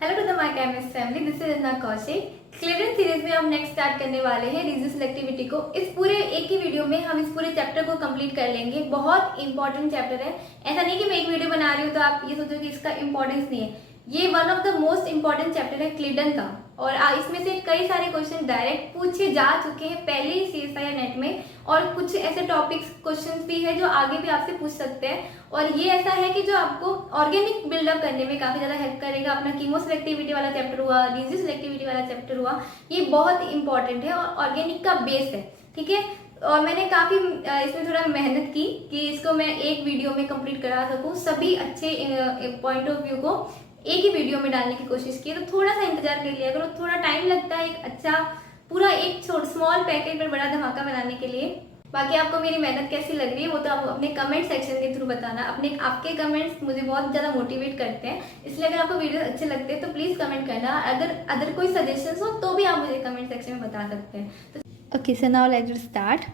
Hello to the my chemist family, this is Ranjana Kaushik. Clearance series में हम next start करने वाले हैं रिजियो सेलेक्टिविटी को। इस पूरे एक ही वीडियो में हम इस पूरे चैप्टर को कंप्लीट कर लेंगे। बहुत इंपॉर्टेंट चैप्टर है। ऐसा नहीं कि मैं एक वीडियो बना रही हूँ तो आप ये सोचो कि इसका इंपॉर्टेंस नहीं है। ये one of the most important chapter है क्लिडन का, और इसमें से कई सारे क्वेश्चन डायरेक्ट पूछे जा चुके हैं पहले ही CSIR नेट में, और कुछ ऐसे टॉपिक्स क्वेश्चंस भी है जो आगे भी आपसे पूछ सकते हैं। और ये ऐसा है कि जो आपको ऑर्गेनिक बिल्डअप करने में काफी ज्यादा हेल्प करेगा। अपना कीमो सेलेक्टिविटी वाला चैप्टर हुआ, रिजियो सेलेक्टिविटी वाला चैप्टर हुआ, ये बहुत इंपॉर्टेंट है और ऑर्गेनिक का बेस है। ठीक है, और मैंने काफी इसमें थोड़ा मेहनत की कि इसको मैं एक वीडियो में कंप्लीट करा सकूं। सभी अच्छे पॉइंट ऑफ व्यू को एक ही वीडियो में डालने की कोशिश की, तो थोड़ा सा इंतजार कर लिया करो। थोड़ा टाइम लगता है एक अच्छा पूरा एक स्मॉल पैकेज पर बड़ा धमाका बनाने के लिए। बाकी आपको मेरी मेहनत कैसी लग रही है वो तो आप अपने कमेंट सेक्शन के थ्रू बताना। आपके कमेंट्स मुझे बहुत ज्यादा मोटिवेट करते हैं, इसलिए अगर आपको वीडियो अच्छे लगते हैं तो प्लीज कमेंट करना। अगर कोई सजेशंस हो तो भी आप मुझे कमेंट सेक्शन में बता सकते हैं। Okay, so now let's start.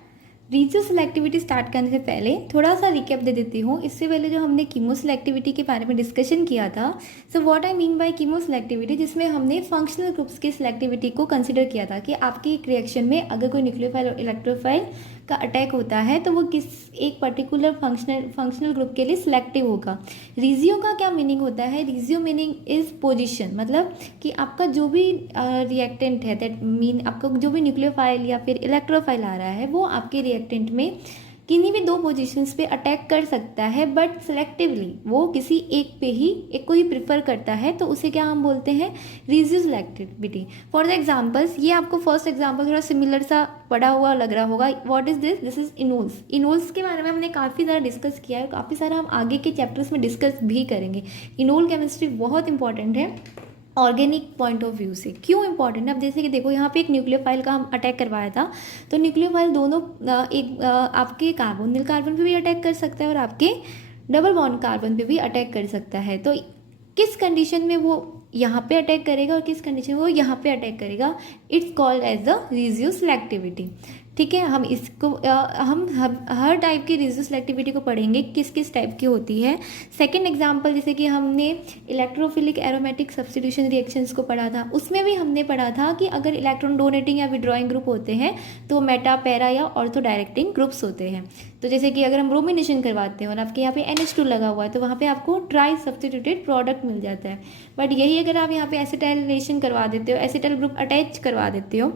Regio selectivity start करने से पहले थोड़ा सा रिकैप दे देती हूँ। इससे पहले जो हमने कीमो सेलेक्टिविटी के बारे में डिस्कशन किया था, so what I mean by chemo selectivity, जिसमें हमने फंक्शनल ग्रुप्स की सेलेक्टिविटी को कंसिडर किया था कि आपकी एक रिएक्शन में अगर कोई न्यूक्लियोफाइल और इलेक्ट्रोफाइल का अटैक होता है तो वो किस एक पर्टिकुलर फंक्शनल ग्रुप के लिए सिलेक्टिव होगा। रिजियो का क्या मीनिंग होता है? रिजियो मीनिंग इज पोजीशन, मतलब कि आपका जो भी रिएक्टेंट है, दैट मीन आपका जो भी न्यूक्लियोफाइल या फिर इलेक्ट्रोफाइल आ रहा है वो आपके रिएक्टेंट में किन्हीं भी दो पोजीशंस पे अटैक कर सकता है, बट सिलेक्टिवली वो किसी एक को ही प्रिफर करता है, तो उसे क्या हम बोलते हैं? Regio selectivity. For the examples, ये आपको फर्स्ट एग्जांपल थोड़ा सिमिलर सा पड़ा हुआ लग रहा होगा। What is this? This is enols. Enols के बारे में हमने काफ़ी ज़्यादा डिस्कस किया है, काफ़ी सारा हम आगे के चैप्टर्स में डिस्कस भी करेंगे। इनोल केमिस्ट्री बहुत इंपॉर्टेंट है ऑर्गेनिक पॉइंट ऑफ व्यू से। क्यों इंपॉर्टेंट है? अब जैसे कि देखो, यहाँ पे एक न्यूक्लियोफाइल का हम अटैक करवाया था, तो न्यूक्लियोफाइल दोनों आपके कार्बोनिल कार्बन पे भी अटैक कर सकता है और आपके डबल बॉन्ड कार्बन पे भी अटैक कर सकता है। तो किस कंडीशन में वो यहाँ पे अटैक करेगा और किस कंडीशन में वो यहाँ पे अटैक करेगा, it's called as the regio selectivity. ठीक है, हम इसको हम हर टाइप की रिजियो सेलेक्टिविटी को पढ़ेंगे, किस किस टाइप की होती है। सेकंड एग्जांपल, जैसे कि हमने इलेक्ट्रोफिलिक एरोमेटिक सब्स्टिट्यूशन रिएक्शंस को पढ़ा था, उसमें भी हमने पढ़ा था कि अगर इलेक्ट्रॉन डोनेटिंग या विड्रॉइंग ग्रुप होते हैं तो मेटा, पैरा या ऑर्थो डायरेक्टिंग ग्रुप्स होते हैं। तो जैसे कि अगर हम ब्रोमिनेशन करवाते हैं और आपके यहाँ पे NH2 लगा हुआ है तो वहाँ पे आपको ट्राई सब्स्टिट्यूटेड प्रोडक्ट मिल जाता है। बट यही अगर आप यहाँ पे एसिटाइलेशन करवा देते हो, एसिटाइल ग्रुप अटैच करवा देते हो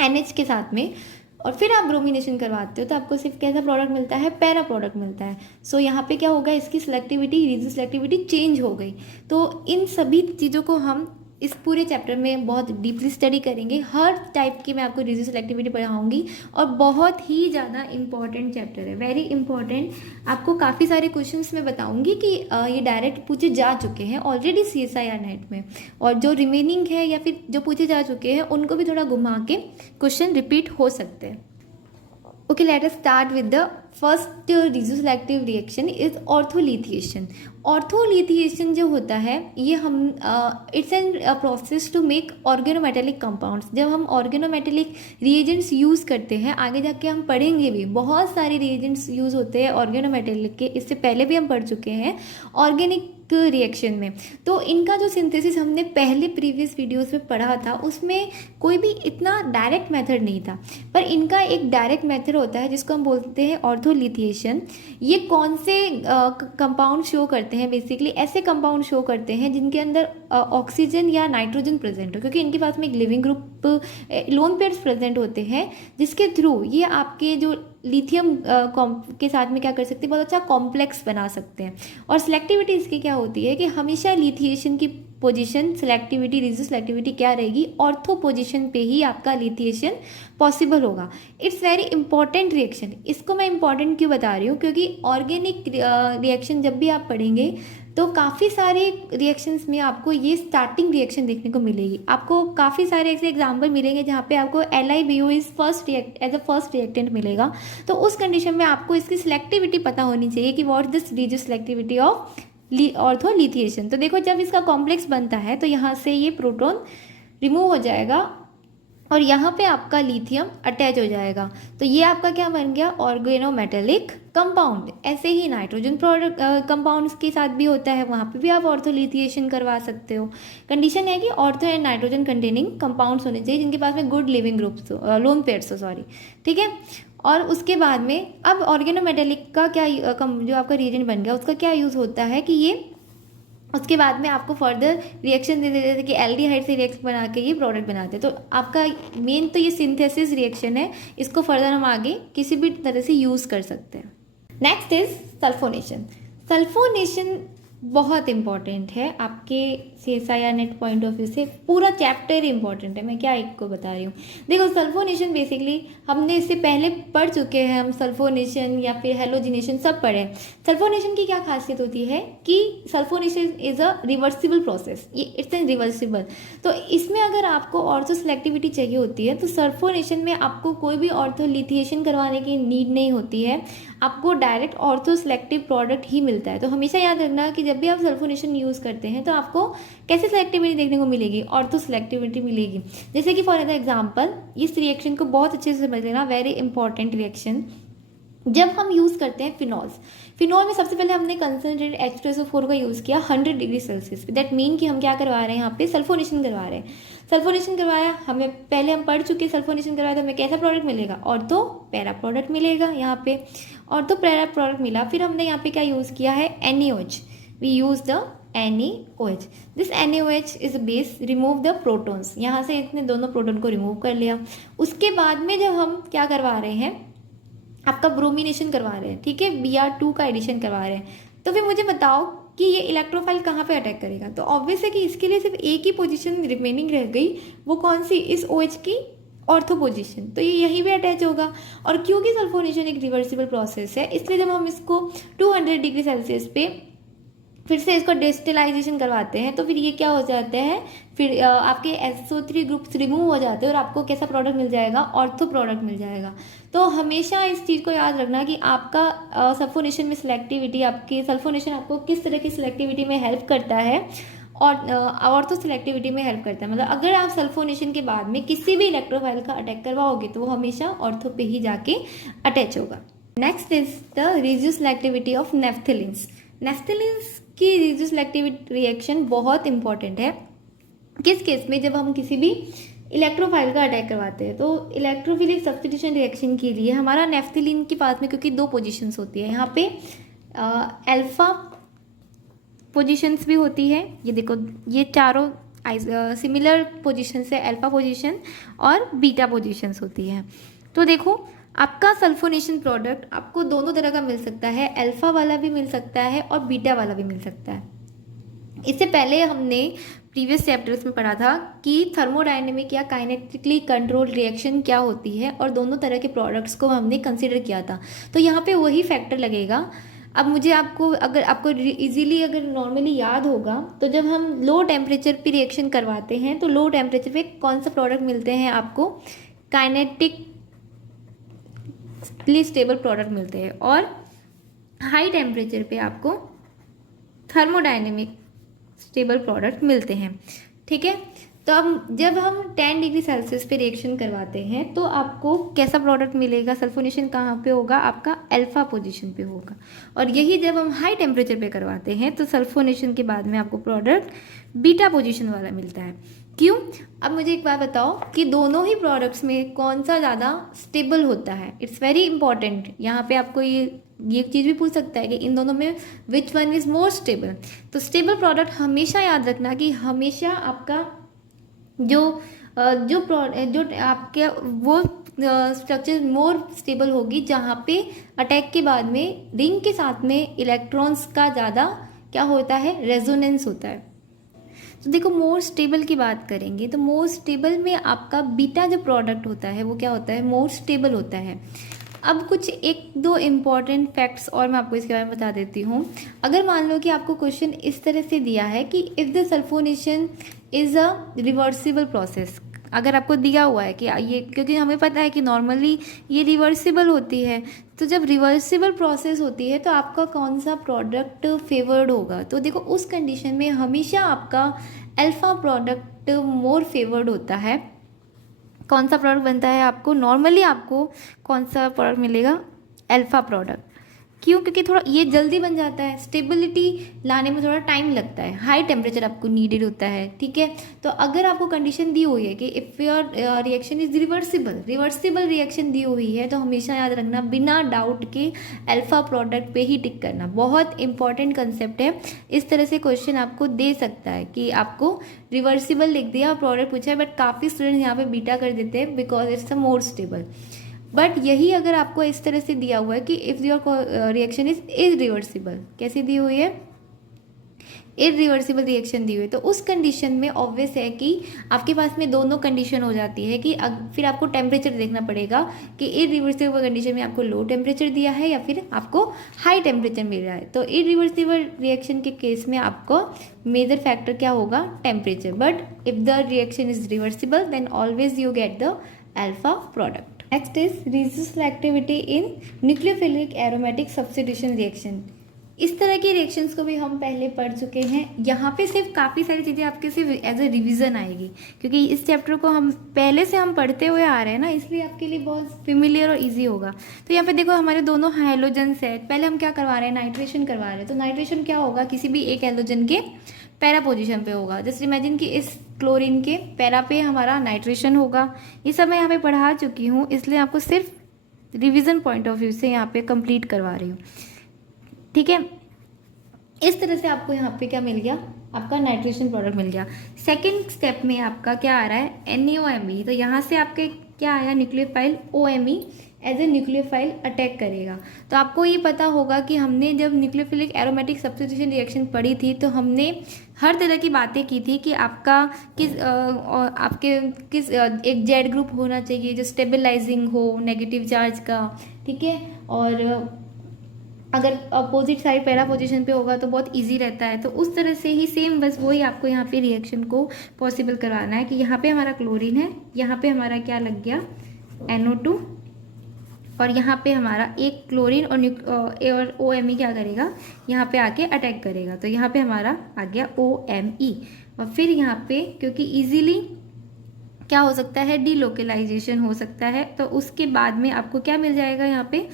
NH के साथ में, और फिर आप ब्रोमिनेशन करवाते हो तो आपको सिर्फ कैसा प्रोडक्ट मिलता है? पैरा प्रोडक्ट मिलता है। सो यहाँ पे क्या होगा? इसकी सिलेक्टिविटी, रिजियो सेलेक्टिविटी चेंज हो गई। तो इन सभी चीज़ों को हम इस पूरे चैप्टर में बहुत डीपली स्टडी करेंगे। हर टाइप की मैं आपको रिजियो सेलेक्टिविटी पढ़ाऊंगी और बहुत ही ज़्यादा इंपॉर्टेंट चैप्टर है, वेरी इंपॉर्टेंट। आपको काफ़ी सारे क्वेश्चंस मैं बताऊंगी कि ये डायरेक्ट पूछे जा चुके हैं ऑलरेडी CSIR नेट में, और जो रिमेनिंग है या फिर जो पूछे जा चुके हैं उनको भी थोड़ा घुमा के क्वेश्चन रिपीट हो सकते हैं। Okay, let us start with the first regio selective reaction is ortholithiation. Ortholithiation जो होता है ये हम it's an process to make organometallic compounds. जब हम ऑर्गेनोमेटेलिक रिएजेंट्स यूज़ करते हैं, आगे जाके हम पढ़ेंगे भी, बहुत सारे रिएजेंट्स यूज़ होते हैं ऑर्गेनोमेटेलिक के, इससे पहले भी हम पढ़ चुके हैं ऑर्गेनिक रिएक्शन में। तो इनका जो सिंथेसिस हमने पहले प्रीवियस वीडियोस में पढ़ा था उसमें कोई भी इतना डायरेक्ट मेथड नहीं था, पर इनका एक डायरेक्ट मेथड होता है जिसको हम बोलते हैं ऑर्थोलिथिएशन। ये कौन से कंपाउंड शो करते हैं? बेसिकली ऐसे कंपाउंड शो करते हैं जिनके अंदर ऑक्सीजन या नाइट्रोजन प्रेजेंट हो, क्योंकि इनके पास में एक leaving group lone pairs present होते हैं, जिसके थ्रू ये आपके जो लिथियम के साथ में क्या कर सकते हैं? बहुत अच्छा कॉम्प्लेक्स बना सकते हैं। और सिलेक्टिविटी इसकी क्या होती है कि हमेशा लिथिएशन की पोजीशन, सिलेक्टिविटी, रिजियो सेलेक्टिविटी क्या रहेगी? ऑर्थो पोजीशन पे ही आपका लिथिएशन पॉसिबल होगा। It's very important reaction. इसको मैं इंपॉर्टेंट क्यों बता रही हूँ? क्योंकि ऑर्गेनिक रिएक्शन जब भी आप पढ़ेंगे तो काफ़ी सारे रिएक्शंस में आपको ये स्टार्टिंग रिएक्शन देखने को मिलेगी। आपको काफ़ी सारे ऐसे एग्जाम्पल मिलेंगे जहाँ पे आपको LiBO is as a first reactant मिलेगा। तो उस कंडीशन में आपको इसकी सिलेक्टिविटी पता होनी चाहिए कि what this regio selectivity of ऑर्थोलिथिएशन। तो देखो, जब इसका कॉम्प्लेक्स बनता है तो यहाँ से ये प्रोटॉन रिमूव हो जाएगा और यहाँ पे आपका लिथियम अटैच हो जाएगा। तो ये आपका क्या बन गया? ऑर्गेनोमेटेलिक कंपाउंड ऐसे ही नाइट्रोजन प्रोडक्ट कंपाउंड्स के साथ भी होता है, वहाँ पे भी आप ऑर्थोलिथिएशन करवा सकते हो। कंडीशन है कि ortho and nitrogen containing compounds होने चाहिए जिनके पास में good living groups lone pairs हो, सॉरी, ठीक है। और उसके बाद में अब ऑर्गेनोमेटेलिक का क्या जो आपका रिएजेंट बन गया उसका क्या यूज़ होता है कि ये उसके बाद में आपको फर्दर रिएक्शन दे देते हैं कि एल्डिहाइड से रिएक्शन बना के ये प्रोडक्ट बनाते हैं। तो आपका मेन तो ये सिंथेसिस रिएक्शन है, इसको फर्दर हम आगे किसी भी तरह से यूज़ कर सकते हैं। Next is sulphonation. सल्फोनेशन बहुत इंपॉर्टेंट है आपके CSIR net point of view से, पूरा चैप्टर इंपॉर्टेंट है, मैं क्या एक को बता रही हूँ। देखो सल्फोनेशन बेसिकली हमने इससे पहले पढ़ चुके हैं, हम सल्फोनेशन या फिर हेलोजिनेशन सब पढ़े हैं। सल्फोनेशन की क्या खासियत होती है कि sulphonation is a reversible process, ये इट्स एन रिवर्सिबल। तो इसमें अगर आपको ऑर्थो सेलेक्टिविटी चाहिए होती है तो सल्फोनेशन में आपको कोई भी ऑर्थोलिथिएशन करवाने की नीड नहीं होती है, आपको डायरेक्ट ऑर्थो सेलेक्टिव प्रोडक्ट ही मिलता है। तो हमेशा याद रखना कि जब भी आप सल्फोनेशन यूज़ करते हैं तो आपको कैसे सेलेक्टिविटी देखने को मिलेगी, ऑर्थो सेलेक्टिविटी मिलेगी। जैसे कि फॉर एग्जांपल इस रिएक्शन को बहुत अच्छे से समझ लेना, वेरी इंपॉर्टेंट रिएक्शन। जब हम यूज़ करते हैं फिनॉल्स, फिनॉल में सबसे पहले हमने कंसनट्रेटेड H2SO4 का यूज़ किया 100 डिग्री सेल्सियस पे। दैट मीन कि हम क्या करवा रहे हैं, यहाँ पे सल्फोनेशन करवा रहे हैं। सल्फोनेशन करवाया, हमें पहले हम पढ़ चुके सल्फोनेशन करवाया तो हमें कैसा प्रोडक्ट मिलेगा, ऑर्थो पैरा प्रोडक्ट मिलेगा। यहाँ पे ऑर्थो पैरा प्रोडक्ट मिला, फिर हमने यहाँ पे क्या यूज़ किया है, NaOH। We use the NaOH। This NaOH is base, remove the protons, यहाँ से इतने दोनों प्रोटॉन को रिमूव कर लिया। उसके बाद में जब हम क्या करवा रहे हैं, आपका ब्रोमिनेशन करवा रहे हैं, ठीक है, Br2 का एडिशन करवा रहे हैं। तो फिर मुझे बताओ कि ये इलेक्ट्रोफाइल कहाँ पे अटैक करेगा। तो ऑब्वियस है कि इसके लिए सिर्फ एक ही पोजीशन रिमेनिंग रह गई, वो कौन सी, इस OH की ऑर्थो पोजीशन। तो ये यहीं पे अटैच होगा। और क्योंकि सल्फोनेशन एक रिवर्सिबल प्रोसेस है, इसलिए जब हम इसको 200 डिग्री सेल्सियस पे फिर से इसको डिस्टिलाइजेशन करवाते हैं तो फिर ये क्या हो जाता है, फिर आपके SO3 ग्रुप्स रिमूव हो जाते हैं और आपको कैसा प्रोडक्ट मिल जाएगा, ऑर्थो प्रोडक्ट मिल जाएगा। तो हमेशा इस चीज़ को याद रखना कि आपका सल्फोनेशन में सिलेक्टिविटी, आपकी सल्फोनेशन आपको किस तरह की सिलेक्टिविटी में हेल्प करता है और ऑर्थो सिलेक्टिविटी में हेल्प करता है। मतलब अगर आप सल्फोनेशन के बाद में किसी भी इलेक्ट्रोफाइल का अटैक करवाओगे तो वो हमेशा ऑर्थो पे ही जाके अटैच होगा। Next is the reduce selectivity of naphthalenes. Naphthalenes की रिड्यूस सिलेक्टिविटी रिएक्शन बहुत इंपॉर्टेंट है। किस केस में, जब हम किसी भी इलेक्ट्रोफाइल का अटैक करवाते हैं तो इलेक्ट्रोफिलिक सब्स्टिट्यूशन रिएक्शन के लिए हमारा नेफ्थेलिन के पास में, क्योंकि दो पोजीशंस होती है यहाँ पे, अल्फा पोजीशंस भी होती है। ये देखो, ये चारों सिमिलर पोजीशंस है, अल्फा पोजीशन और बीटा पोजीशंस होती है। तो देखो आपका सल्फोनेशन प्रोडक्ट आपको दोनों तरह का मिल सकता है, अल्फा वाला भी मिल सकता है और बीटा वाला भी मिल सकता है। इससे पहले हमने प्रीवियस चैप्टर्स में पढ़ा था कि थर्मोडायनेमिक या काइनेटिकली कंट्रोल रिएक्शन क्या होती है और दोनों तरह के प्रोडक्ट्स को हमने कंसीडर किया था। तो यहाँ पे वही फैक्टर लगेगा। अब मुझे अगर आपको इजीली अगर नॉर्मली याद होगा तो जब हम लो टेम्परेचर पे रिएक्शन करवाते हैं तो लो टेम्परेचर पे कौन सा प्रोडक्ट मिलते हैं आपको, काइनेटिकली स्टेबल प्रोडक्ट मिलते हैं, और हाई टेम्परेचर पे आपको थर्मोडायनेमिक स्टेबल प्रोडक्ट मिलते हैं, ठीक है। तो अब जब हम 10 डिग्री सेल्सियस पे रिएक्शन करवाते हैं तो आपको कैसा प्रोडक्ट मिलेगा, सल्फोनेशन कहाँ पे होगा, आपका अल्फा पोजीशन पे होगा। और यही जब हम हाई टेम्परेचर पे करवाते हैं तो सल्फोनेशन के बाद में आपको प्रोडक्ट बीटा पोजीशन वाला मिलता है। क्यों? अब मुझे एक बात बताओ कि दोनों ही प्रोडक्ट्स में कौन सा ज़्यादा स्टेबल होता है। It's very important. यहाँ पे आपको ये चीज़ भी पूछ सकता है कि इन दोनों में which one is more stable. तो स्टेबल प्रोडक्ट हमेशा याद रखना कि हमेशा आपका जो आपके वो स्ट्रक्चर मोर स्टेबल होगी जहाँ पे अटैक के बाद में रिंग के साथ में इलेक्ट्रॉन्स का ज़्यादा क्या होता है, रेजोनेंस होता है। तो देखो मोर स्टेबल की बात करेंगे तो मोर स्टेबल में आपका बीटा जो प्रोडक्ट होता है वो क्या होता है, मोर स्टेबल होता है। अब कुछ एक दो इम्पॉर्टेंट फैक्ट्स और मैं आपको इसके बारे में बता देती हूँ। अगर मान लो कि आपको क्वेश्चन इस तरह से दिया है कि if the sulphonation is a reversible process, अगर आपको दिया हुआ है कि ये, क्योंकि हमें पता है कि नॉर्मली ये रिवर्सिबल होती है, तो जब रिवर्सिबल प्रोसेस होती है तो आपका कौन सा प्रोडक्ट फेवर्ड होगा। तो देखो उस कंडीशन में हमेशा आपका अल्फा प्रोडक्ट मोर फेवर्ड होता है। कौन सा प्रोडक्ट बनता है आपको, नॉर्मली आपको कौन सा प्रोडक्ट मिलेगा, अल्फा प्रोडक्ट। क्यों? क्योंकि थोड़ा ये जल्दी बन जाता है, स्टेबिलिटी लाने में थोड़ा टाइम लगता है, हाई टेम्परेचर आपको नीडेड होता है, ठीक है। तो अगर आपको कंडीशन दी हुई है कि if your reaction is reversible reaction दी हुई है, तो हमेशा याद रखना बिना डाउट के अल्फा प्रोडक्ट पे ही टिक करना। बहुत इंपॉर्टेंट कंसेप्ट है। इस तरह से क्वेश्चन आपको दे सकता है कि आपको रिवर्सिबल लिख दिया, प्रोडक्ट पूछा है, बट काफ़ी स्टूडेंट यहाँ पे बीटा कर देते हैं because it's a more stable. But यही अगर आपको इस तरह से दिया हुआ है कि if your reaction is irreversible, कैसी दी हुई है? इरिवर्सिबल रिएक्शन दी हुई है, तो उस कंडीशन में ऑब्वियस है कि आपके पास में दोनों कंडीशन हो जाती है कि फिर आपको टेम्परेचर देखना पड़ेगा कि इरिवर्सिबल कंडीशन में आपको लो टेम्परेचर दिया है या फिर आपको हाई टेम्परेचर मिल रहा है। तो इरिवर्सिबल रिएक्शन के केस में आपको मेजर फैक्टर क्या होगा? Temperature. But if the reaction is reversible then always you get the alpha product. Next is resistive activity in nucleophilic aromatic substitution reaction. इस तरह के रिएक्शंस को भी हम पहले पढ़ चुके हैं। यहाँ पे सिर्फ काफ़ी सारी चीज़ें आपके सिर्फ एज अ रिवीजन आएगी, क्योंकि इस चैप्टर को हम पहले से हम पढ़ते हुए आ रहे हैं ना, इसलिए आपके लिए बहुत फेमिलियर और इजी होगा। तो यहाँ पे देखो हमारे दोनों हैलोजन्स है। पहले हम क्या करवा रहे हैं? नाइट्रेशन करवा रहे हैं। तो नाइट्रेशन क्या होगा? किसी भी एक हैलोजन के पैरा पोजीशन पे होगा। जस्ट इमेजिन कि इस क्लोरीन के पैरा पे हमारा नाइट्रेशन होगा। ये सब मैं यहाँ पे पढ़ा चुकी हूँ, इसलिए आपको सिर्फ रिवीजन पॉइंट ऑफ व्यू से यहाँ पे कंप्लीट करवा रही हूँ, ठीक है। इस तरह से आपको यहाँ पे क्या मिल गया? आपका नाइट्रेशन प्रोडक्ट मिल गया। सेकेंड स्टेप में आपका क्या आ रहा है? NaOMe। तो यहाँ से आपके क्या आया? Nucleophile OMe as a nucleophile attack करेगा। तो आपको ये पता होगा कि हमने जब न्यूक्लियोफिलिक एरोमेटिक सब्स्टिट्यूशन रिएक्शन पढ़ी थी तो हमने हर तरह की बातें की थी कि आपका किस एक जेड ग्रुप होना चाहिए जो स्टेबलाइजिंग हो नेगेटिव चार्ज का, ठीक है। और अगर अपोजिट साइड पैरा पोजीशन पे होगा तो बहुत इजी रहता है। तो उस तरह से ही सेम बस वही आपको यहाँ पे रिएक्शन को पॉसिबल करवाना है कि यहाँ पे हमारा क्लोरीन है, यहाँ पे हमारा क्या लग गया? NO2, और यहाँ पे हमारा एक क्लोरीन और OMe क्या करेगा? यहाँ पे आके अटैक करेगा। तो यहाँ पे हमारा आ गया OMe। और फिर यहाँ पे क्योंकि इजीली क्या हो सकता है? डीलोकलाइजेशन हो सकता है, तो उसके बाद में आपको क्या मिल जाएगा? यहाँ पे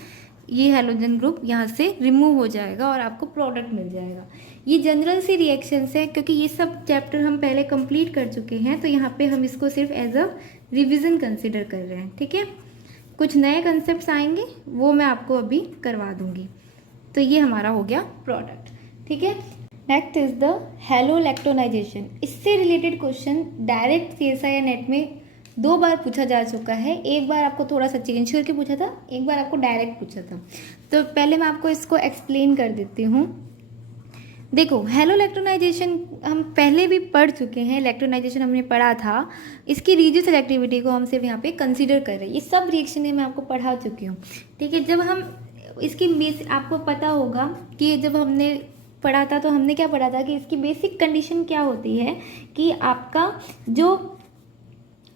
ये हैलोजन ग्रुप यहाँ से रिमूव हो जाएगा और आपको प्रोडक्ट मिल जाएगा। ये जनरल सी रिएक्शंस है, क्योंकि ये सब चैप्टर हम पहले कंप्लीट कर चुके हैं, तो यहाँ पे हम इसको सिर्फ एज अ रिवीजन कंसिडर कर रहे हैं, ठीक है। कुछ नए कंसेप्ट्स आएंगे वो मैं आपको अभी करवा दूंगी। तो ये हमारा हो गया प्रोडक्ट, ठीक है। Next is the halolactonization. इससे रिलेटेड क्वेश्चन डायरेक्ट CSI या नेट में 2 बार पूछा जा चुका है। एक बार आपको थोड़ा सा चेंज करके पूछा था, एक बार आपको डायरेक्ट पूछा था। तो पहले मैं आपको इसको एक्सप्लेन कर देती हूँ। देखो हैलोलैक्टोनाइजेशन हम पहले भी पढ़ चुके हैं, इलेक्ट्रोनाइजेशन हमने पढ़ा था। इसकी रिड्यूस एक्टिविटी को हम सिर्फ यहाँ पे कंसीडर कर रहे हैं। ये सब रिएक्शन मैं आपको पढ़ा चुकी हूँ, ठीक है। जब हम इसकी बेस आपको पता होगा कि जब हमने पढ़ा था तो हमने क्या पढ़ा था कि इसकी बेसिक कंडीशन क्या होती है कि आपका जो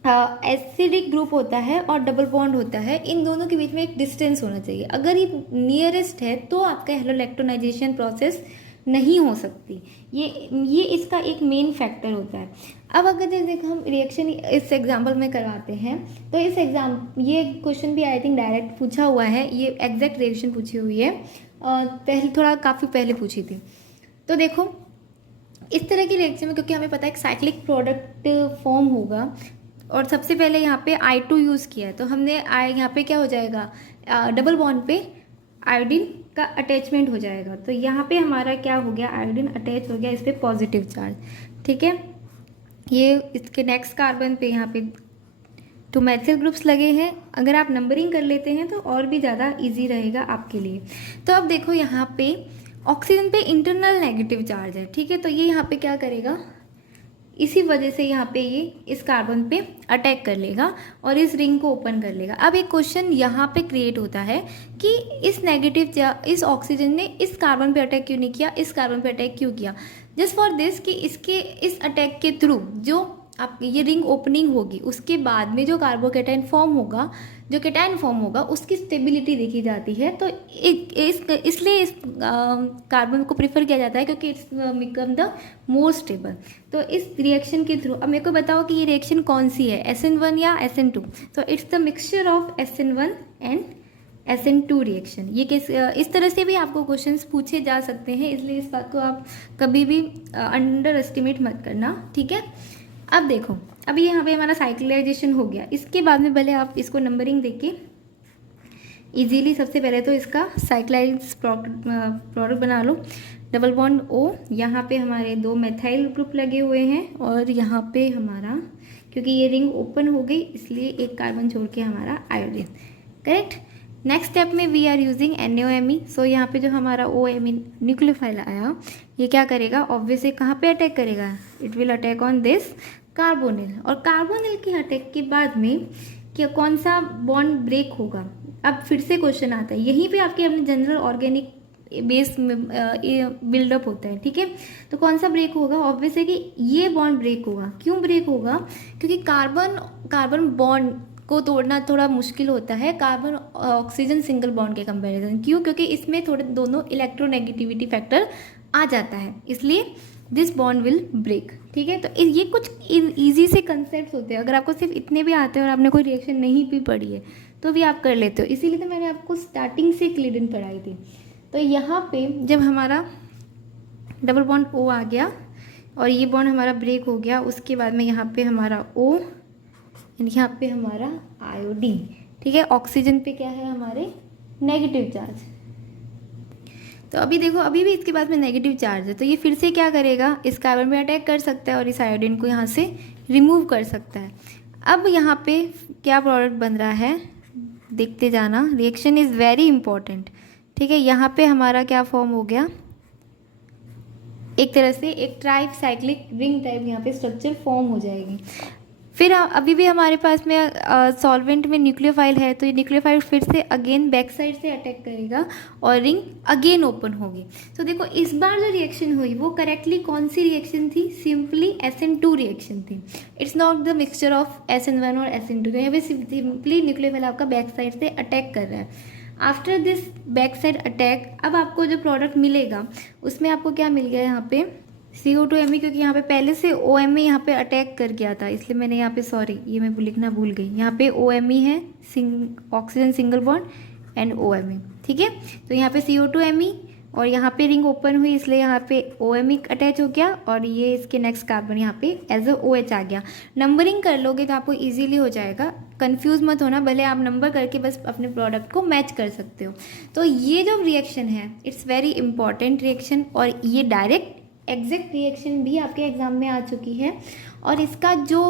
एसिडिक ग्रुप होता है और डबल बॉन्ड होता है, इन दोनों के बीच में एक डिस्टेंस होना चाहिए। अगर ये नियरेस्ट है तो आपका हैलोलैक्टोनाइजेशन प्रोसेस नहीं हो सकती। ये इसका एक मेन फैक्टर होता है। अब अगर देखो हम रिएक्शन इस एग्जाम्पल में करवाते हैं तो ये क्वेश्चन भी आई थिंक डायरेक्ट पूछा हुआ है, ये एग्जैक्ट रिएक्शन पूछी हुई है, पहले काफ़ी पहले पूछी थी। तो देखो इस तरह की रिएक्शन में क्योंकि हमें पता है एक साइक्लिक प्रोडक्ट फॉर्म होगा और सबसे पहले यहाँ पे I2 यूज़ किया है, तो हमने यहाँ पे क्या हो जाएगा? डबल बॉन्ड पे आयोडीन का अटैचमेंट हो जाएगा। तो यहाँ पे हमारा क्या हो गया? आयोडीन अटैच हो गया इस पर पॉजिटिव चार्ज, ठीक है। ये इसके नेक्स्ट कार्बन पे यहाँ पे 2 मैथिल ग्रुप्स लगे हैं। अगर आप नंबरिंग कर लेते हैं तो और भी ज़्यादा इजी रहेगा आपके लिए। तो अब देखो यहाँ पे ऑक्सीजन पे इंटरनल नेगेटिव चार्ज है, ठीक है। तो ये यहाँ पे क्या करेगा? इसी वजह से यहाँ पे ये इस कार्बन पे अटैक कर लेगा और इस रिंग को ओपन कर लेगा। अब एक क्वेश्चन यहाँ पे क्रिएट होता है कि इस ऑक्सीजन ने इस कार्बन पे अटैक क्यों नहीं किया, इस कार्बन पे अटैक क्यों किया? जस्ट फॉर दिस कि इस अटैक के थ्रू जो आप ये रिंग ओपनिंग होगी उसके बाद में जो कार्बोकेटाइन फॉर्म होगा, जो केटाइन फॉर्म होगा, उसकी स्टेबिलिटी देखी जाती है। तो इसलिए इस कार्बन को प्रीफर किया जाता है क्योंकि it's become the more stable. तो इस रिएक्शन के थ्रू अब मेरे को बताओ कि ये रिएक्शन कौन सी है, SN1 या SN2? तो it's the mixture of SN1 and SN2 reaction. ये इस तरह से भी आपको क्वेश्चंस पूछे जा सकते हैं, इसलिए इस बात को आप कभी भी अंडर एस्टिमेट मत करना, ठीक है। अब देखो, अभी यहाँ पे हमारा साइक्लिलाइजेशन हो गया, इसके बाद में भले आप इसको नंबरिंग देख के इजीली सबसे पहले तो इसका साइक्लाइज प्रोडक्ट बना लो। डबल बॉन्ड O, यहाँ पे हमारे 2 मेथाइल ग्रुप लगे हुए हैं और यहाँ पे हमारा, क्योंकि ये रिंग ओपन हो गई इसलिए एक कार्बन छोड़ के हमारा आयोडीन, करेक्ट। नेक्स्ट स्टेप में वी आर यूजिंग NaOMe। सो यहाँ पे जो हमारा OMe न्यूक्लियोफाइल आया, ये क्या करेगा, ऑब्वियसली कहाँ पे अटैक करेगा, it will attack on this carbonyl. और कार्बोनिल के अटैक के बाद में क्या कौन सा बॉन्ड ब्रेक होगा। अब फिर से क्वेश्चन आता है, यहीं पे आपके अपने जनरल ऑर्गेनिक बेस बिल्डअप होता है, ठीक है। तो कौन सा ब्रेक होगा, ऑब्वियस है कि ये बॉन्ड ब्रेक होगा। क्यों ब्रेक होगा, क्योंकि कार्बन बॉन्ड को तोड़ना थोड़ा मुश्किल होता है कार्बन ऑक्सीजन सिंगल बॉन्ड के कंपैरिजन। क्यों, क्योंकि इसमें थोड़े दोनों इलेक्ट्रोनेगेटिविटी फैक्टर आ जाता है, इसलिए दिस बॉन्ड विल ब्रेक, ठीक है। तो ये कुछ इजी से कंसेप्ट होते हैं, अगर आपको सिर्फ इतने भी आते हैं और आपने कोई रिएक्शन नहीं भी पढ़ी है तो भी आप कर लेते हो, इसीलिए तो मैंने आपको स्टार्टिंग से क्लीडेंट पढ़ाई थी। तो यहाँ पे जब हमारा डबल बॉन्ड O आ गया और ये बॉन्ड हमारा ब्रेक हो गया, उसके बाद में यहाँ पे हमारा O, यहाँ पे हमारा आयोडीन, ठीक है। ऑक्सीजन पे क्या है, हमारे नेगेटिव चार्ज। तो अभी देखो, अभी भी इसके बाद में नेगेटिव चार्ज है, तो ये फिर से क्या करेगा, इस कार्बन पे अटैक कर सकता है और इस आयोडीन को यहाँ से रिमूव कर सकता है। अब यहाँ पे क्या प्रोडक्ट बन रहा है, देखते जाना, रिएक्शन इज़ वेरी इंपॉर्टेंट, ठीक है। यहाँ पे हमारा क्या फॉर्म हो गया, एक तरह से एक ट्राइप साइक्लिक रिंग टाइप यहाँ पे स्ट्रक्चर फॉर्म हो जाएगी। फिर अभी भी हमारे पास में सॉल्वेंट में न्यूक्लियोफाइल है, तो ये न्यूक्लियोफाइल फिर से अगेन बैक साइड से अटैक करेगा और रिंग अगेन ओपन होगी। तो देखो, इस बार जो रिएक्शन हुई वो करेक्टली कौन सी रिएक्शन थी, सिंपली SN2 रिएक्शन थी। It's not the mixture of SN1 और SN2। तो यहाँ पे सिंपली न्यूक्लियोफाइल आपका बैक साइड से अटैक कर रहा है। After this back side attack, अब आपको जो प्रोडक्ट मिलेगा उसमें आपको क्या मिल गया, यहाँ पे CO2Me, क्योंकि यहाँ पे पहले से OMe यहाँ पे अटैक कर गया था, इसलिए मैंने यहाँ पे, सॉरी ये मैं लिखना भूल गई, यहाँ पे OMe है, oxygen single bond and OMe, ठीक है। तो यहाँ पे CO2Me और यहाँ पे रिंग ओपन हुई, इसलिए यहाँ पे OMe अटैच हो गया और ये इसके नेक्स्ट कार्बन यहाँ पे एज अ OH आ गया। नंबरिंग कर लोगे तो आपको इजीली हो जाएगा, कंफ्यूज मत होना, भले आप नंबर करके बस अपने प्रोडक्ट को मैच कर सकते हो। तो ये जो रिएक्शन है, इट्स वेरी इंपॉर्टेंट रिएक्शन, और ये डायरेक्ट एग्जैक्ट रिएक्शन भी आपके एग्जाम में आ चुकी है। और इसका जो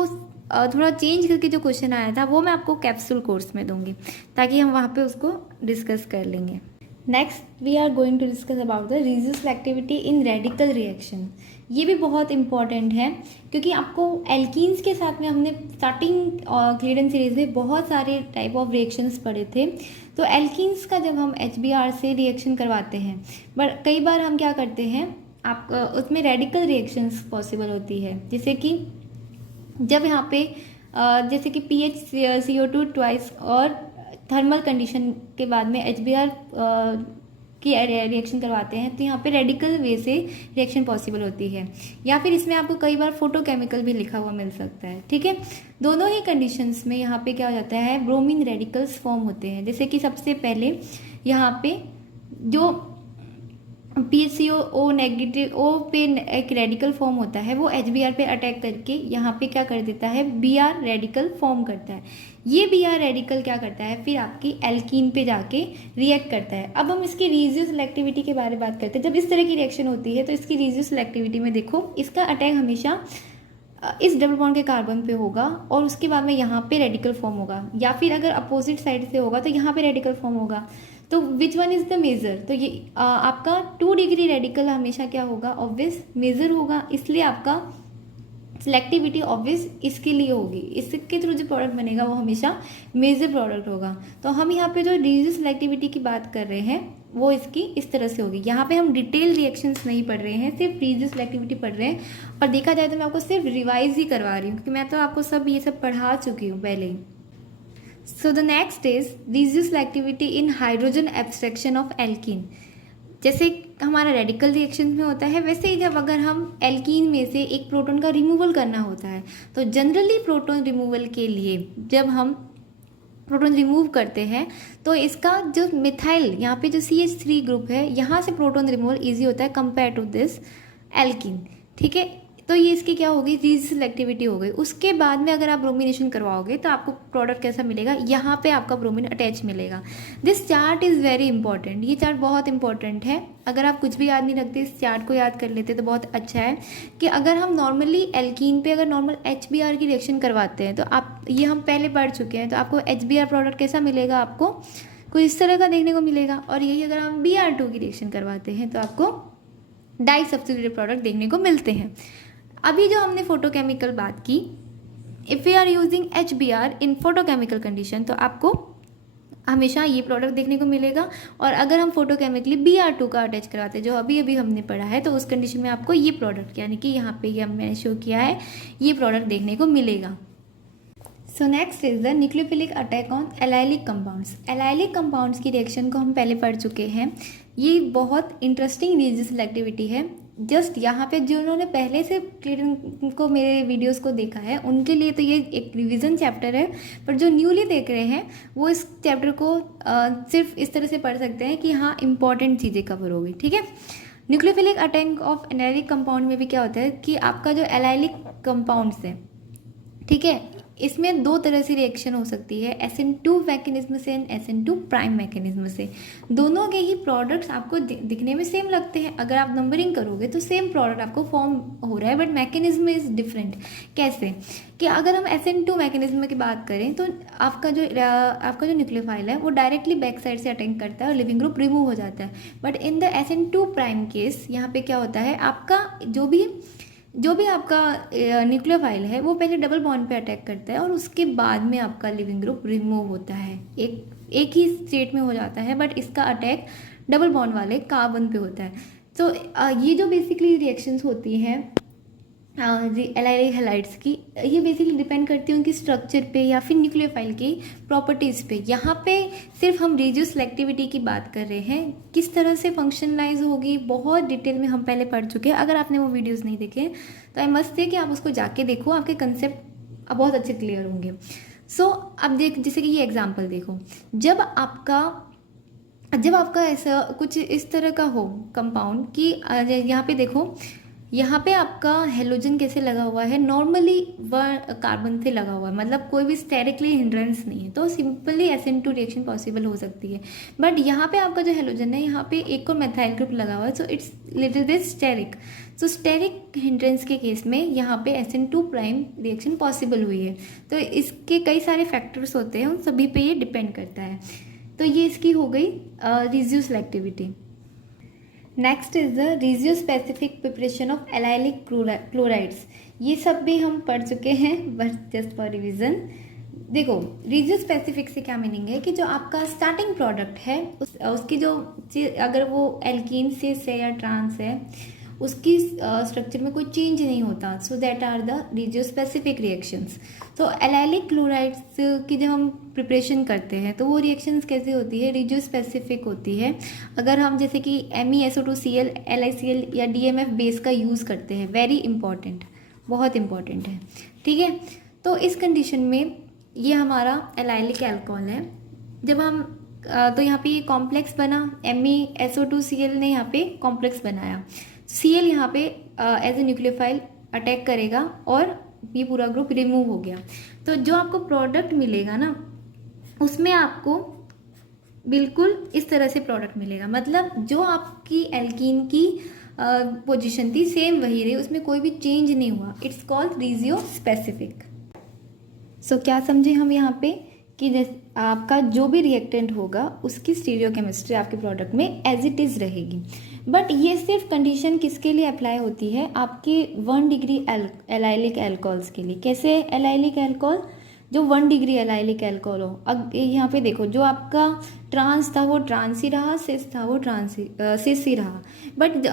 थोड़ा चेंज करके जो क्वेश्चन आया था वो मैं आपको कैप्सूल कोर्स में दूंगी, ताकि हम वहाँ पे उसको डिस्कस कर लेंगे। Next we are going to discuss about the reduce selectivity in radical reaction. ये भी बहुत इंपॉर्टेंट है, क्योंकि आपको एल्कीन्स के साथ में हमने स्टार्टिंग क्लीडेंट सीरीज में बहुत सारे टाइप ऑफ रिएक्शंस पढ़े थे। तो एल्कीन्स का जब हम HBr से रिएक्शन करवाते हैं, बट कई बार हम क्या करते हैं, आप उसमें रेडिकल रिएक्शंस पॉसिबल होती है, जैसे कि जब यहाँ पे जैसे कि PHCO2 ट्वाइस और थर्मल कंडीशन के बाद में HBr की रिएक्शन करवाते हैं, तो यहाँ पे रेडिकल वे से रिएक्शन पॉसिबल होती है, या फिर इसमें आपको कई बार फोटोकेमिकल भी लिखा हुआ मिल सकता है, ठीक है। दोनों ही कंडीशंस में यहाँ पे क्या हो जाता है, ब्रोमीन रेडिकल्स फॉर्म होते हैं। जैसे कि सबसे पहले यहाँ पे जो PCO नेगेटिव O पे एक रेडिकल फॉर्म होता है, वो HBr पे अटैक करके यहाँ पे क्या कर देता है, Br रेडिकल फॉर्म करता है। ये Br रेडिकल क्या करता है, फिर आपकी एल्कीन पे जाके रिएक्ट करता है। अब हम इसकी रिड्यूस सेलेक्टिविटी के बारे में बात करते हैं। जब इस तरह की रिएक्शन होती है तो इसकी रिड्यूस सेलेक्टिविटी में देखो, इसका अटैक हमेशा इस डबल बॉन्ड के कार्बन पे होगा और उसके बाद में यहाँ पे रेडिकल फॉर्म होगा, या फिर अगर अपोजिट साइड से होगा तो यहाँ पे रेडिकल फॉर्म होगा। तो which one is the major, तो ये आपका 2 डिग्री रेडिकल हमेशा क्या होगा, ऑब्वियस मेजर होगा, इसलिए आपका सिलेक्टिविटी ऑब्वियस इसके लिए होगी, इसके थ्रू जो प्रोडक्ट बनेगा वो हमेशा मेजर प्रोडक्ट होगा। तो हम यहाँ पे जो रिड्यूस सिलेक्टिविटी की बात कर रहे हैं वो इसकी इस तरह से होगी। यहाँ पे हम डिटेल रिएक्शंस नहीं पढ़ रहे हैं, सिर्फ रिड्यूस सिलेक्टिविटी पढ़ रहे हैं। और देखा जाए तो मैं आपको सिर्फ रिवाइज ही करवा रही हूँ, क्योंकि मैं तो आपको सब ये सब पढ़ा चुकी हूँ पहले ही। So the next is reduce selectivity in hydrogen abstraction of alkene। जैसे हमारा रेडिकल रिएक्शन में होता है, वैसे ही जब अगर हम एल्कीन में से एक प्रोटॉन का रिमूवल करना होता है, तो जनरली प्रोटॉन रिमूवल के लिए जब हम प्रोटॉन रिमूव करते हैं तो इसका जो मिथाइल यहाँ पे जो CH3 ग्रुप है यहाँ से प्रोटॉन रिमूवल ईजी होता है कंपेयर टू दिस एल्कीन, ठीक है। तो ये इसकी क्या होगी, रीज सिलेक्टिविटी हो गई। उसके बाद में अगर आप ब्रोमिनेशन करवाओगे तो आपको प्रोडक्ट कैसा मिलेगा, यहाँ पे आपका ब्रोमीन अटैच मिलेगा। This chart is very important, ये चार्ट बहुत इंपॉर्टेंट है। अगर आप कुछ भी याद नहीं रखते, इस चार्ट को याद कर लेते तो बहुत अच्छा है कि अगर हम नॉर्मली एल्कीन पे अगर नॉर्मल HBr की रिएक्शन करवाते हैं तो आप, ये हम पहले पढ़ चुके हैं, तो आपको HBr प्रोडक्ट कैसा मिलेगा, आपको कुछ इस तरह का देखने को मिलेगा। और यही अगर हम Br2 की रिएक्शन करवाते हैं तो आपको डाई सब्स्टिट्यूटेड प्रोडक्ट देखने को मिलते हैं। अभी जो हमने फोटोकेमिकल बात की, if we are using HBr in photochemical condition तो आपको हमेशा ये प्रोडक्ट देखने को मिलेगा। और अगर हम फोटोकेमिकली Br2 का अटैच कराते हैं जो अभी अभी हमने पढ़ा है, तो उस कंडीशन में आपको ये प्रोडक्ट, यानी कि यहाँ पे ये मैंने शो किया है, ये प्रोडक्ट देखने को मिलेगा। So next is the nucleophilic attack on allylic compounds. Allylic compounds की रिएक्शन को हम पहले पढ़ चुके हैं। ये बहुत इंटरेस्टिंग रिलीजियस एक्टिविटी है। जस्ट यहाँ पे जिन्होंने पहले से क्लियरिंग को मेरे वीडियोस को देखा है उनके लिए तो ये एक रिवीजन चैप्टर है, पर जो न्यूली देख रहे हैं वो इस चैप्टर को सिर्फ इस तरह से पढ़ सकते हैं कि हाँ इंपॉर्टेंट चीज़ें कवर होगी, ठीक है। न्यूक्लियोफिलिक अटैक ऑफ एनालिक कंपाउंड में भी क्या होता है कि आपका जो एलाइलिक कंपाउंड्स है, ठीक है, इसमें दो तरह से रिएक्शन हो सकती है, SN2 मैकेनिज्म से एंड SN2 प्राइम मैकेनिज्म से। दोनों के ही प्रोडक्ट्स आपको दिखने में सेम लगते हैं, अगर आप नंबरिंग करोगे तो सेम प्रोडक्ट आपको फॉर्म हो रहा है, बट मैकेनिज्म इज डिफरेंट। कैसे कि अगर हम SN2 मैकेनिज्म की बात करें तो आपका जो न्यूक्लियोफाइल है वो डायरेक्टली बैक साइड से अटैक करता है और लिविंग ग्रुप रिमूव हो जाता है। But in the SN2 prime case यहाँ पे क्या होता है, आपका जो भी आपका न्यूक्लियोफाइल है वो पहले डबल बॉन्ड पे अटैक करता है और उसके बाद में आपका लिविंग ग्रुप रिमूव होता है, एक ही स्टेट में हो जाता है, बट इसका अटैक डबल बॉन्ड वाले कार्बन पे होता है। तो ये जो बेसिकली रिएक्शंस होती हैं एलाइलिक हैलाइड्स की, ये बेसिकली डिपेंड करती है उनकी स्ट्रक्चर पे या फिर न्यूक्लियोफाइल की प्रॉपर्टीज़ पे। यहाँ पे सिर्फ हम रेडियो सेलेक्टिविटी की बात कर रहे हैं, किस तरह से फंक्शनलाइज होगी बहुत डिटेल में हम पहले पढ़ चुके हैं। अगर आपने वो वीडियोस नहीं देखे तो आई मस्ट से कि आप उसको जाके देखो, आपके कंसेप्ट अब बहुत अच्छे क्लियर होंगे। सो अब जैसे कि ये एग्जाम्पल देखो, जब आपका ऐसा कुछ इस तरह का हो कंपाउंड कि यहाँ पे देखो, यहाँ पे आपका हेलोजन कैसे लगा हुआ है, नॉर्मली वह कार्बन से लगा हुआ है, मतलब कोई भी स्टेरिकली हिंड्रेंस नहीं है, तो सिंपली SN2 रिएक्शन पॉसिबल हो सकती है। बट यहाँ पे आपका जो हेलोजन है, यहाँ पे एक और मेथाइल ग्रुप लगा हुआ है, so it's little bit steric. So steric hindrance के केस में यहाँ पे SN2 प्राइम रिएक्शन पॉसिबल हुई है। तो इसके कई सारे फैक्टर्स होते हैं, उन सभी पे ये डिपेंड करता है। तो ये इसकी हो गई residue selectivity. Next is the residue specific preparation of allylic chlorides. ये सब भी हम पढ़ चुके हैं, बस जस्ट फॉर रिवीजन। देखो रेजिड्यू स्पेसिफिक से क्या मीनिंग है कि जो आपका स्टार्टिंग प्रोडक्ट है उसकी जो अगर वो एल्कीन से या ट्रांस है उसकी स्ट्रक्चर में कोई चेंज नहीं होता, so that are the residue specific reactions. तो एलाइलिक क्लोराइड्स की जब हम प्रिपरेशन करते हैं तो वो रिएक्शंस कैसे होती है, रेजिड्यू स्पेसिफिक होती है। अगर हम जैसे कि MeSO2Cl, LiCl या DMF बेस का यूज़ करते हैं, वेरी इंपॉर्टेंट, बहुत इंपॉर्टेंट है, ठीक है। तो इस कंडीशन में ये हमारा एलाइलिक अल्कोहल है। जब हम तो यहाँ पे ये कॉम्प्लेक्स बना, MeSO2Cl ने यहाँ पे कॉम्प्लेक्स बनाया, Cl यहाँ पे एज ए न्यूक्लियोफाइल अटैक करेगा और ये पूरा ग्रुप रिमूव हो गया। तो जो आपको प्रोडक्ट मिलेगा ना उसमें आपको बिल्कुल इस तरह से प्रोडक्ट मिलेगा, मतलब जो आपकी एल्कीन की पोजीशन थी सेम वही रही, उसमें कोई भी चेंज नहीं हुआ। It's called residue specific. So क्या समझे हम यहाँ पे कि आपका जो भी रिएक्टेंट होगा उसकी स्टीरियोकेमिस्ट्री आपके प्रोडक्ट में एज इट इज़ रहेगी। बट ये सिर्फ कंडीशन किसके लिए अप्लाई होती है, आपके 1 डिग्री एलाइलिक अल्कोहल्स के लिए। कैसे एलाइलिक अल्कोहल, जो 1 डिग्री एलाइलिक अल्कोहल हो। अब यहाँ पे देखो, जो आपका ट्रांस था वो ट्रांस ही रहा, सिस था वो सिस ही रहा। बट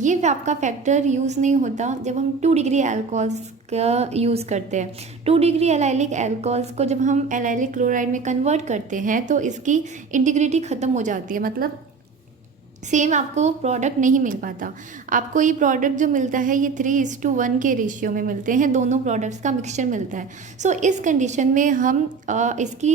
ये आपका फैक्टर यूज़ नहीं होता जब हम 2 डिग्री अल्कोहल्स का यूज़ करते हैं। 2 डिग्री एलाइलिक अल्कोहल्स को जब हम एलाइलिक क्लोराइड में कन्वर्ट करते हैं तो इसकी इंटीग्रिटी ख़त्म हो जाती है, मतलब सेम आपको प्रोडक्ट नहीं मिल पाता। आपको ये प्रोडक्ट जो मिलता है ये 3:1 के रेशियो में मिलते हैं, दोनों प्रोडक्ट्स का मिक्सचर मिलता है। सो इस कंडीशन में हम इसकी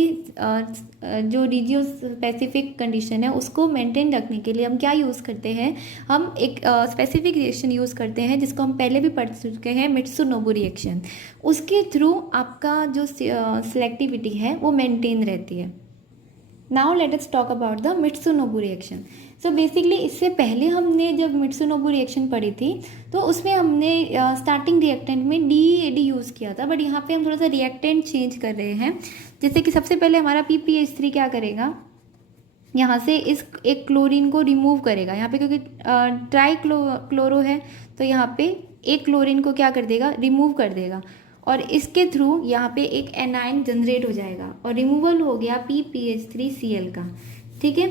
जो रीजियो स्पेसिफिक कंडीशन है उसको मेंटेन रखने के लिए हम क्या यूज़ करते हैं, हम एक स्पेसिफिक रिएक्शन यूज़ करते हैं जिसको हम पहले भी पढ़ चुके हैं, मित्सुनोबु रिएक्शन। उसके थ्रू आपका जो सिलेक्टिविटी है वो मेंटेन रहती है। Now let us talk about the Mitsunobu reaction. So basically इससे पहले हमने जब मित्सुनोबु रिएक्शन पढ़ी थी तो उसमें हमने स्टार्टिंग रिएक्टेंट में DEAD यूज़ किया था, बट यहाँ पे हम थोड़ा सा रिएक्टेंट चेंज कर रहे हैं। जैसे कि सबसे पहले हमारा PPH3 क्या करेगा, यहाँ से इस एक क्लोरीन को रिमूव करेगा यहाँ पे, क्योंकि ट्राई क्लोरो है तो यहाँ पे एक क्लोरीन को क्या कर देगा, रिमूव कर देगा, और इसके थ्रू यहाँ पे एक एनाइन जनरेट हो जाएगा और रिमूवल हो गया PPH3Cl का। ठीक है,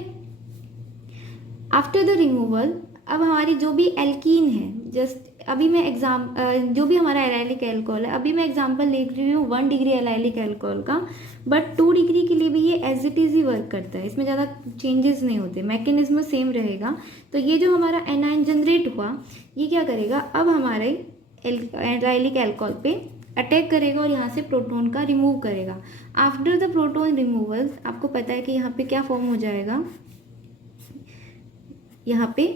आफ्टर द रिमूवल अब हमारी जो भी एल्कीन है, जस्ट अभी मैं जो भी हमारा एलाइलिक एल्कोहल है, अभी मैं एग्जांपल ले रही हूँ 1 डिग्री एलाइलिक एल्कोहल का, बट 2 डिग्री के लिए भी ये एज इट इज़ ही वर्क करता है, इसमें ज़्यादा चेंजेस नहीं होते, मैकेनिज्म सेम रहेगा। तो ये जो हमारा एनाइन जनरेट हुआ ये क्या करेगा, अब हमारे एलाइलिक एल्कोहल पे अटैक करेगा और यहाँ से प्रोटोन का रिमूव करेगा। आफ्टर द प्रोटोन रिमूवल आपको पता है कि यहाँ पे क्या फॉर्म हो जाएगा, यहाँ पे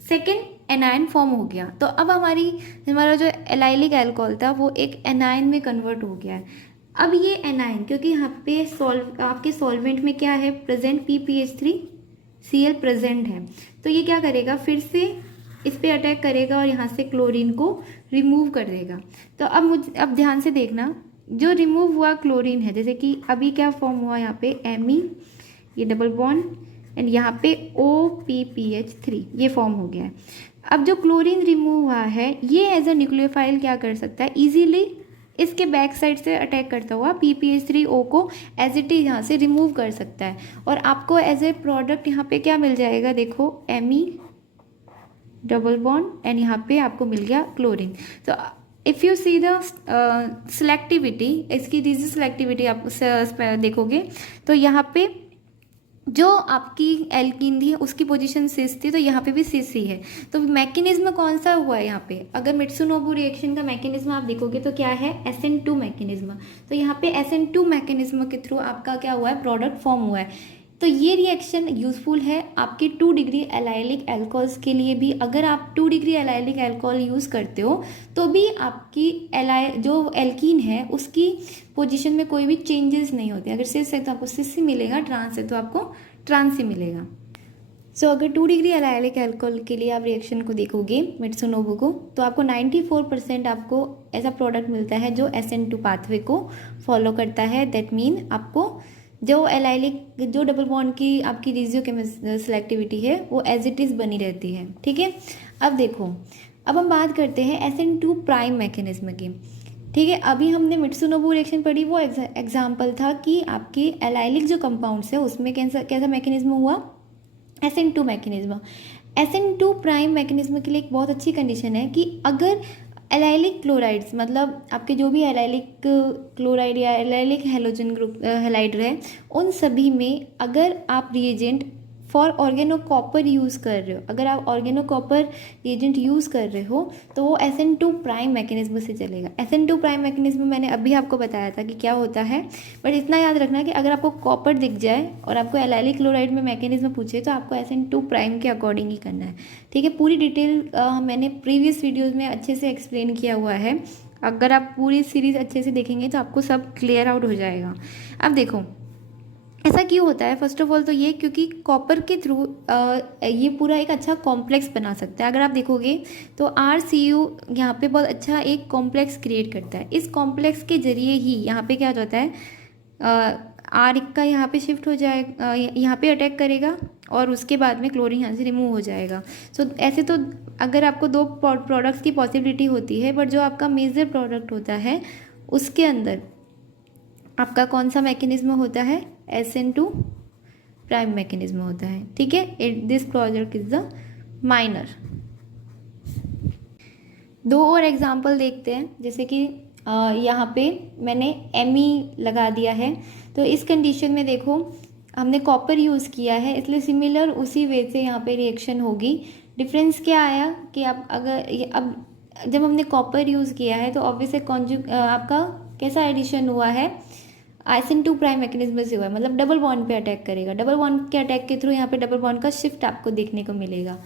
सेकेंड एनायन फॉर्म हो गया। तो अब हमारा जो एलाइलिक अल्कोहल था वो एक एनायन में कन्वर्ट हो गया है। अब ये एनायन, क्योंकि यहाँ पे आपके सॉल्वेंट में क्या है प्रेजेंट, PPH3Cl प्रेजेंट है, तो ये क्या करेगा, फिर से इस पे अटैक करेगा और यहाँ से क्लोरीन को रिमूव कर देगा। तो अब ध्यान से देखना, जो रिमूव हुआ क्लोरीन है, जैसे कि अभी क्या फॉर्म हुआ यहाँ पे Me, ये डबल बॉन्ड एंड यहाँ पे OPPH3 ये फॉर्म हो गया है। अब जो क्लोरीन रिमूव हुआ है ये एज अ न्यूक्लियोफाइल क्या कर सकता है, इजीली इसके बैक साइड से अटैक करता हुआ PPH3O को एज इट इज यहाँ से रिमूव कर सकता है, और आपको एज ए प्रोडक्ट यहाँ पे क्या मिल जाएगा, देखो Me डबल बॉन्ड एंड यहाँ पे आपको मिल गया क्लोरीन। तो if you see the selectivity, इसकी डिजीज सिलेक्टिविटी आप देखोगे तो यहाँ पे जो आपकी एल्कीन थी उसकी पोजीशन सिस थी, तो यहाँ पे भी सिस ही है। तो मैकेनिज्म कौन सा हुआ है यहाँ पे, अगर मित्सुनोबु रिएक्शन का मैकेनिज्म आप देखोगे तो क्या है, SN2 मैकेनिज्म। तो यहाँ पे SN2 मैकेनिज्म के थ्रू आपका क्या हुआ है, प्रोडक्ट फॉर्म हुआ है। तो ये रिएक्शन यूजफुल है आपके 2 डिग्री एलाइलिक एल्कोहल्स के लिए भी। अगर आप 2 डिग्री एलाइलिक एल्कोहल यूज़ करते हो तो भी आपकी जो एल्कीन है उसकी पोजीशन में कोई भी चेंजेस नहीं होते। अगर सिस है तो आपको सिस ही मिलेगा, ट्रांस है तो आपको ट्रांस ही मिलेगा। सो अगर 2 डिग्री एलाइलिक एल्कोहल के लिए आप रिएक्शन को देखोगे मित्सुनोबु को, तो आपको 94% आपको ऐसा प्रोडक्ट मिलता है जो SN2 पाथवे को फॉलो करता है। दैट मीन आपको जो एलाइलिक जो डबल बॉन्ड की आपकी रिजियो सिलेक्टिविटी है वो एज इट इज़ बनी रहती है। ठीक है, अब देखो, अब हम बात करते हैं SN2 प्राइम मैकेनिज्म की। ठीक है, अभी हमने मित्सुनोबु रिएक्शन पढ़ी, वो एग्जाम्पल था कि आपकी एलाइलिक जो कंपाउंड्स है उसमें कैसा मैकेनिज्म हुआ, SN2 mechanism. SN2 prime mechanism के लिए एक बहुत अच्छी कंडीशन है कि अगर एलाइलिक क्लोराइड्स, मतलब आपके जो भी एलाइलिक क्लोराइड या एलाइलिक हैलोजन ग्रुप हैलाइड है, उन सभी में अगर आप रिएजेंट फॉर ऑर्गेनोकॉपर यूज़ कर रहे हो, अगर आप ऑर्गेनोकॉपर रिएजेंट यूज़ कर रहे हो तो वो SN2 प्राइम मैकेनिज्म से चलेगा। SN2 प्राइम मैकेनिज्म मैंने अभी आपको बताया था कि क्या होता है, बट इतना याद रखना कि अगर आपको कॉपर दिख जाए और आपको एलाइलिक क्लोराइड में मैकेनिज्म पूछे तो आपको SN2 प्राइम के अकॉर्डिंग ही करना है। ठीक है, पूरी डिटेल मैंने प्रीवियस वीडियोज़ में अच्छे से एक्सप्लेन किया हुआ है। अगर आप पूरी सीरीज़ अच्छे से देखेंगे तो आपको सब क्लियर आउट हो जाएगा। अब देखो ऐसा क्यों होता है, फर्स्ट ऑफ ऑल तो ये क्योंकि कॉपर के थ्रू ये पूरा एक अच्छा कॉम्प्लेक्स बना सकता है। अगर आप देखोगे तो RCU यहाँ पे बहुत अच्छा एक कॉम्प्लेक्स क्रिएट करता है। इस कॉम्प्लेक्स के जरिए ही यहाँ पे क्या हो जाता है, R का यहाँ पे शिफ्ट हो जाएगा, यहाँ पे अटैक करेगा और उसके बाद में क्लोरीन यहाँ से रिमूव हो जाएगा। सो ऐसे तो अगर आपको 2 प्रोडक्ट्स की पॉसिबिलिटी होती है, बट जो आपका मेजर प्रोडक्ट होता है उसके अंदर आपका कौन सा मैकेनिज्म होता है, SN2 प्राइम मैकेनिज्म होता है। ठीक है, this product is the minor. 2 और एग्जाम्पल देखते हैं, जैसे कि यहाँ पे मैंने Me लगा दिया है। तो इस कंडीशन में देखो हमने कॉपर यूज़ किया है, इसलिए सिमिलर उसी वे से यहाँ पे रिएक्शन होगी। डिफरेंस क्या आया कि अब जब हमने कॉपर यूज़ किया है तो ऑब्वियसली आपका कैसा एडिशन हुआ है, SN2 प्राइम मैकेनिज्म से हुआ है, मतलब डबल बॉन्ड पे अटैक करेगा। डबल बॉन्ड के अटैक के थ्रू यहाँ पे डबल बॉन्ड का शिफ्ट आपको देखने को मिलेगा।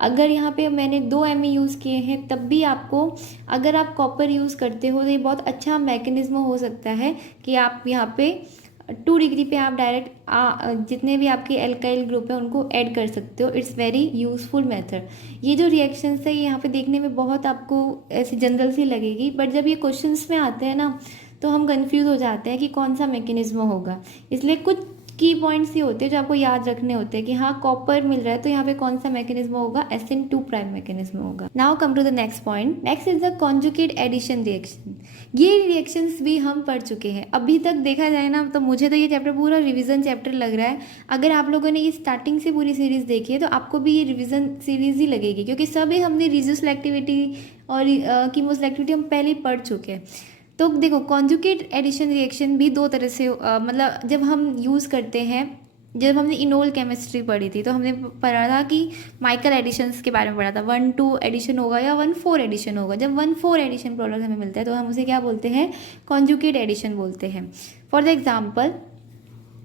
अगर यहाँ पे मैंने 2 Me यूज़ किए हैं तब भी आपको, अगर आप कॉपर यूज़ करते हो तो ये बहुत अच्छा मैकेनिज्म हो सकता है कि आप यहाँ पे 2 डिग्री पे आप डायरेक्ट जितने भी आपके एल्काइल ग्रुप है उनको ऐड कर सकते हो। It's very useful method. ये जो रिएक्शंस है यहाँ पे देखने में बहुत आपको ऐसी जनरल सी लगेगी, बट जब ये क्वेश्चंस में आते हैं ना तो हम कंफ्यूज हो जाते हैं कि कौन सा मैकेनिज्म होगा। इसलिए कुछ की पॉइंट्स ये होते हैं जो आपको याद रखने होते हैं कि हाँ कॉपर मिल रहा है तो यहाँ पे कौन सा मैकेनिज्म होगा, SN2 प्राइम मैकेनिज्म होगा। Now come to the next point. Next is the conjugate addition reaction. ये रिएक्शंस भी हम पढ़ चुके हैं। अभी तक देखा जाए ना तो मुझे तो ये चैप्टर पूरा रिवीजन चैप्टर लग रहा है। अगर आप लोगों ने ये स्टार्टिंग से पूरी सीरीज देखी है तो आपको भी ये रिवीजन सीरीज ही लगेगी, क्योंकि सभी हमने रिजोसेलेक्टिविटी और कीमोसेलेक्टिविटी हम पहले ही पढ़ चुके हैं। तो देखो कॉन्जुगेट एडिशन रिएक्शन भी 2 तरह से मतलब जब हम यूज़ करते हैं, जब हमने इनोल केमिस्ट्री पढ़ी थी तो हमने पढ़ा था कि माइकल एडिशंस के बारे में पढ़ा था। 1-2 एडिशन होगा या 1-4 एडिशन होगा। जब 1-4 एडिशन प्रोडक्ट हमें मिलता है तो हम उसे क्या बोलते हैं, कॉन्जुगेट एडिशन बोलते हैं। For the example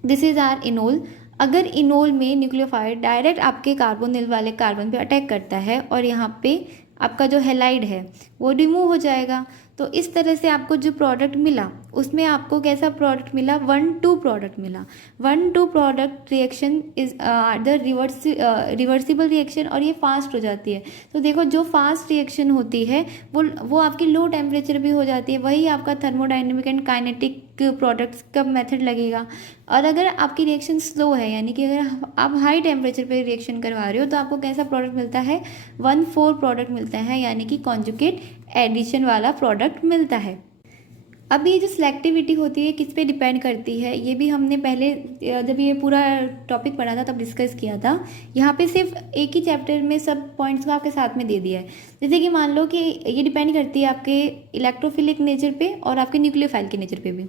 this is R enol. अगर इनोल में न्यूक्लियोफाइड डायरेक्ट आपके कार्बोनिल वाले कार्बन पे अटैक करता है और यहाँ पे आपका जो हेलाइड है वो रिमूव हो जाएगा, तो इस तरह से आपको जो प्रोडक्ट मिला उसमें आपको कैसा प्रोडक्ट मिला, 1-2 प्रोडक्ट मिला। 1-2 product reaction is the reversible reaction और ये फास्ट हो जाती है। तो देखो जो फास्ट रिएक्शन होती है वो आपकी लो टेम्परेचर भी हो जाती है, वही आपका थर्मोडाइनमिक एंड काइनेटिक प्रोडक्ट्स का मेथड लगेगा। और अगर आपकी रिएक्शन स्लो है, यानी कि अगर आप हाई टेम्परेचर पे रिएक्शन करवा रहे हो तो आपको कैसा प्रोडक्ट मिलता है, 1-4 प्रोडक्ट मिलता है, यानी कि कॉन्जुगेट एडिशन वाला प्रोडक्ट मिलता है। अब ये जो सिलेक्टिविटी होती है किस पे डिपेंड करती है, ये भी हमने पहले जब ये पूरा टॉपिक पढ़ा था तब डिस्कस किया था। यहाँ पे सिर्फ एक ही चैप्टर में सब पॉइंट्स को आपके साथ में दे दिया है। जैसे कि मान लो कि ये डिपेंड करती है आपके इलेक्ट्रोफिलिक नेचर पे और आपके न्यूक्लियोफाइल के नेचर पे भी।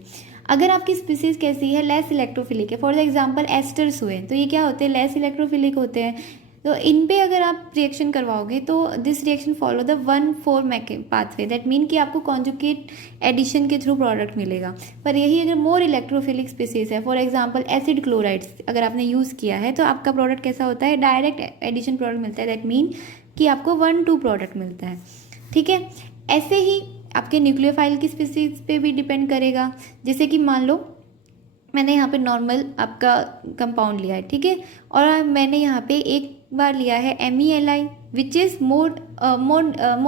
अगर आपकी स्पीसीज कैसी है, लेस इलेक्ट्रोफिलिक है, फॉर एग्जाम्पल एस्टर्स हुए, तो ये क्या होते हैं, लेस इलेक्ट्रोफिलिक होते हैं। तो इन पे अगर आप रिएक्शन करवाओगे तो this reaction follow the 1-4 pathway, that mean कि आपको कॉन्जुगेट एडिशन के थ्रू प्रोडक्ट मिलेगा। पर यही अगर मोर इलेक्ट्रोफिलिक स्पीसीज है, फॉर एग्जांपल एसिड क्लोराइड्स अगर आपने यूज़ किया है तो आपका प्रोडक्ट कैसा होता है, डायरेक्ट एडिशन प्रोडक्ट मिलता है, दैट मीन कि आपको 1-2 प्रोडक्ट मिलता है। ठीक है, ऐसे ही आपके न्यूक्लियोफाइल की स्पीसीज पे भी डिपेंड करेगा। जैसे कि मान लो मैंने यहाँ पे नॉर्मल आपका कंपाउंड लिया है, ठीक है, और मैंने यहाँ पे एक बार लिया है MELI which is more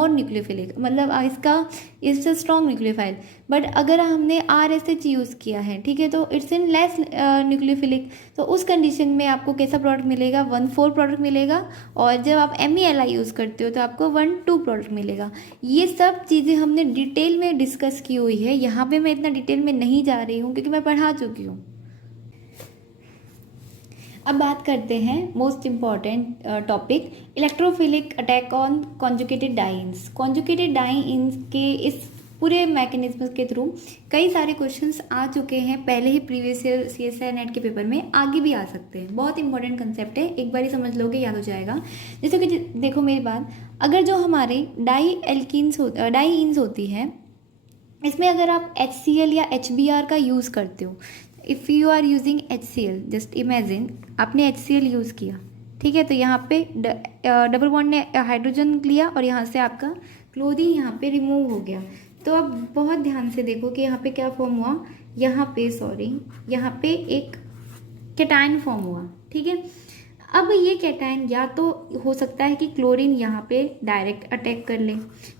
nucleophilic, मतलब इसका it's a strong nucleophile. But अगर हमने RSH यूज़ किया है, ठीक है, तो इट्स इन लेस न्यूक्लियोफिलिक, तो उस कंडीशन में आपको कैसा प्रोडक्ट मिलेगा, 1-4 प्रोडक्ट मिलेगा। और जब आप MELI यूज़ करते हो तो आपको 1-2 प्रोडक्ट मिलेगा। ये सब चीज़ें हमने डिटेल में डिस्कस की हुई है, यहाँ पे मैं इतना डिटेल में नहीं जा रही हूँ क्योंकि मैं पढ़ा चुकी हूँ। अब बात करते हैं most important topic, electrophilic attack on conjugated dance. Conjugated dance के इस पूरे मैकेनिज्म के थ्रू कई सारे क्वेश्चंस आ चुके हैं पहले ही प्रीवियस ईयर CSIR नेट के पेपर में, आगे भी आ सकते हैं। बहुत इंपॉर्टेंट कंसेप्ट है, एक बार ही समझ लोगे याद हो जाएगा। जैसे कि देखो मेरी बात, अगर जो हमारे डाईइंस होती है, इसमें अगर आप HCl या HBr का यूज़ करते हो, if you are using HCl, just imagine आपने HCl यूज़ किया, ठीक है, तो यहाँ पे डबल बॉन्ड ने हाइड्रोजन लिया और यहाँ से आपका क्लोरीन यहाँ पे रिमूव हो गया। तो अब बहुत ध्यान से देखो कि यहाँ पे क्या फॉर्म हुआ, यहाँ पे एक कैटायन फॉर्म हुआ, ठीक है। अब ये कैटायन या तो हो सकता है कि क्लोरीन यहाँ पे डायरेक्ट अटैक कर ले,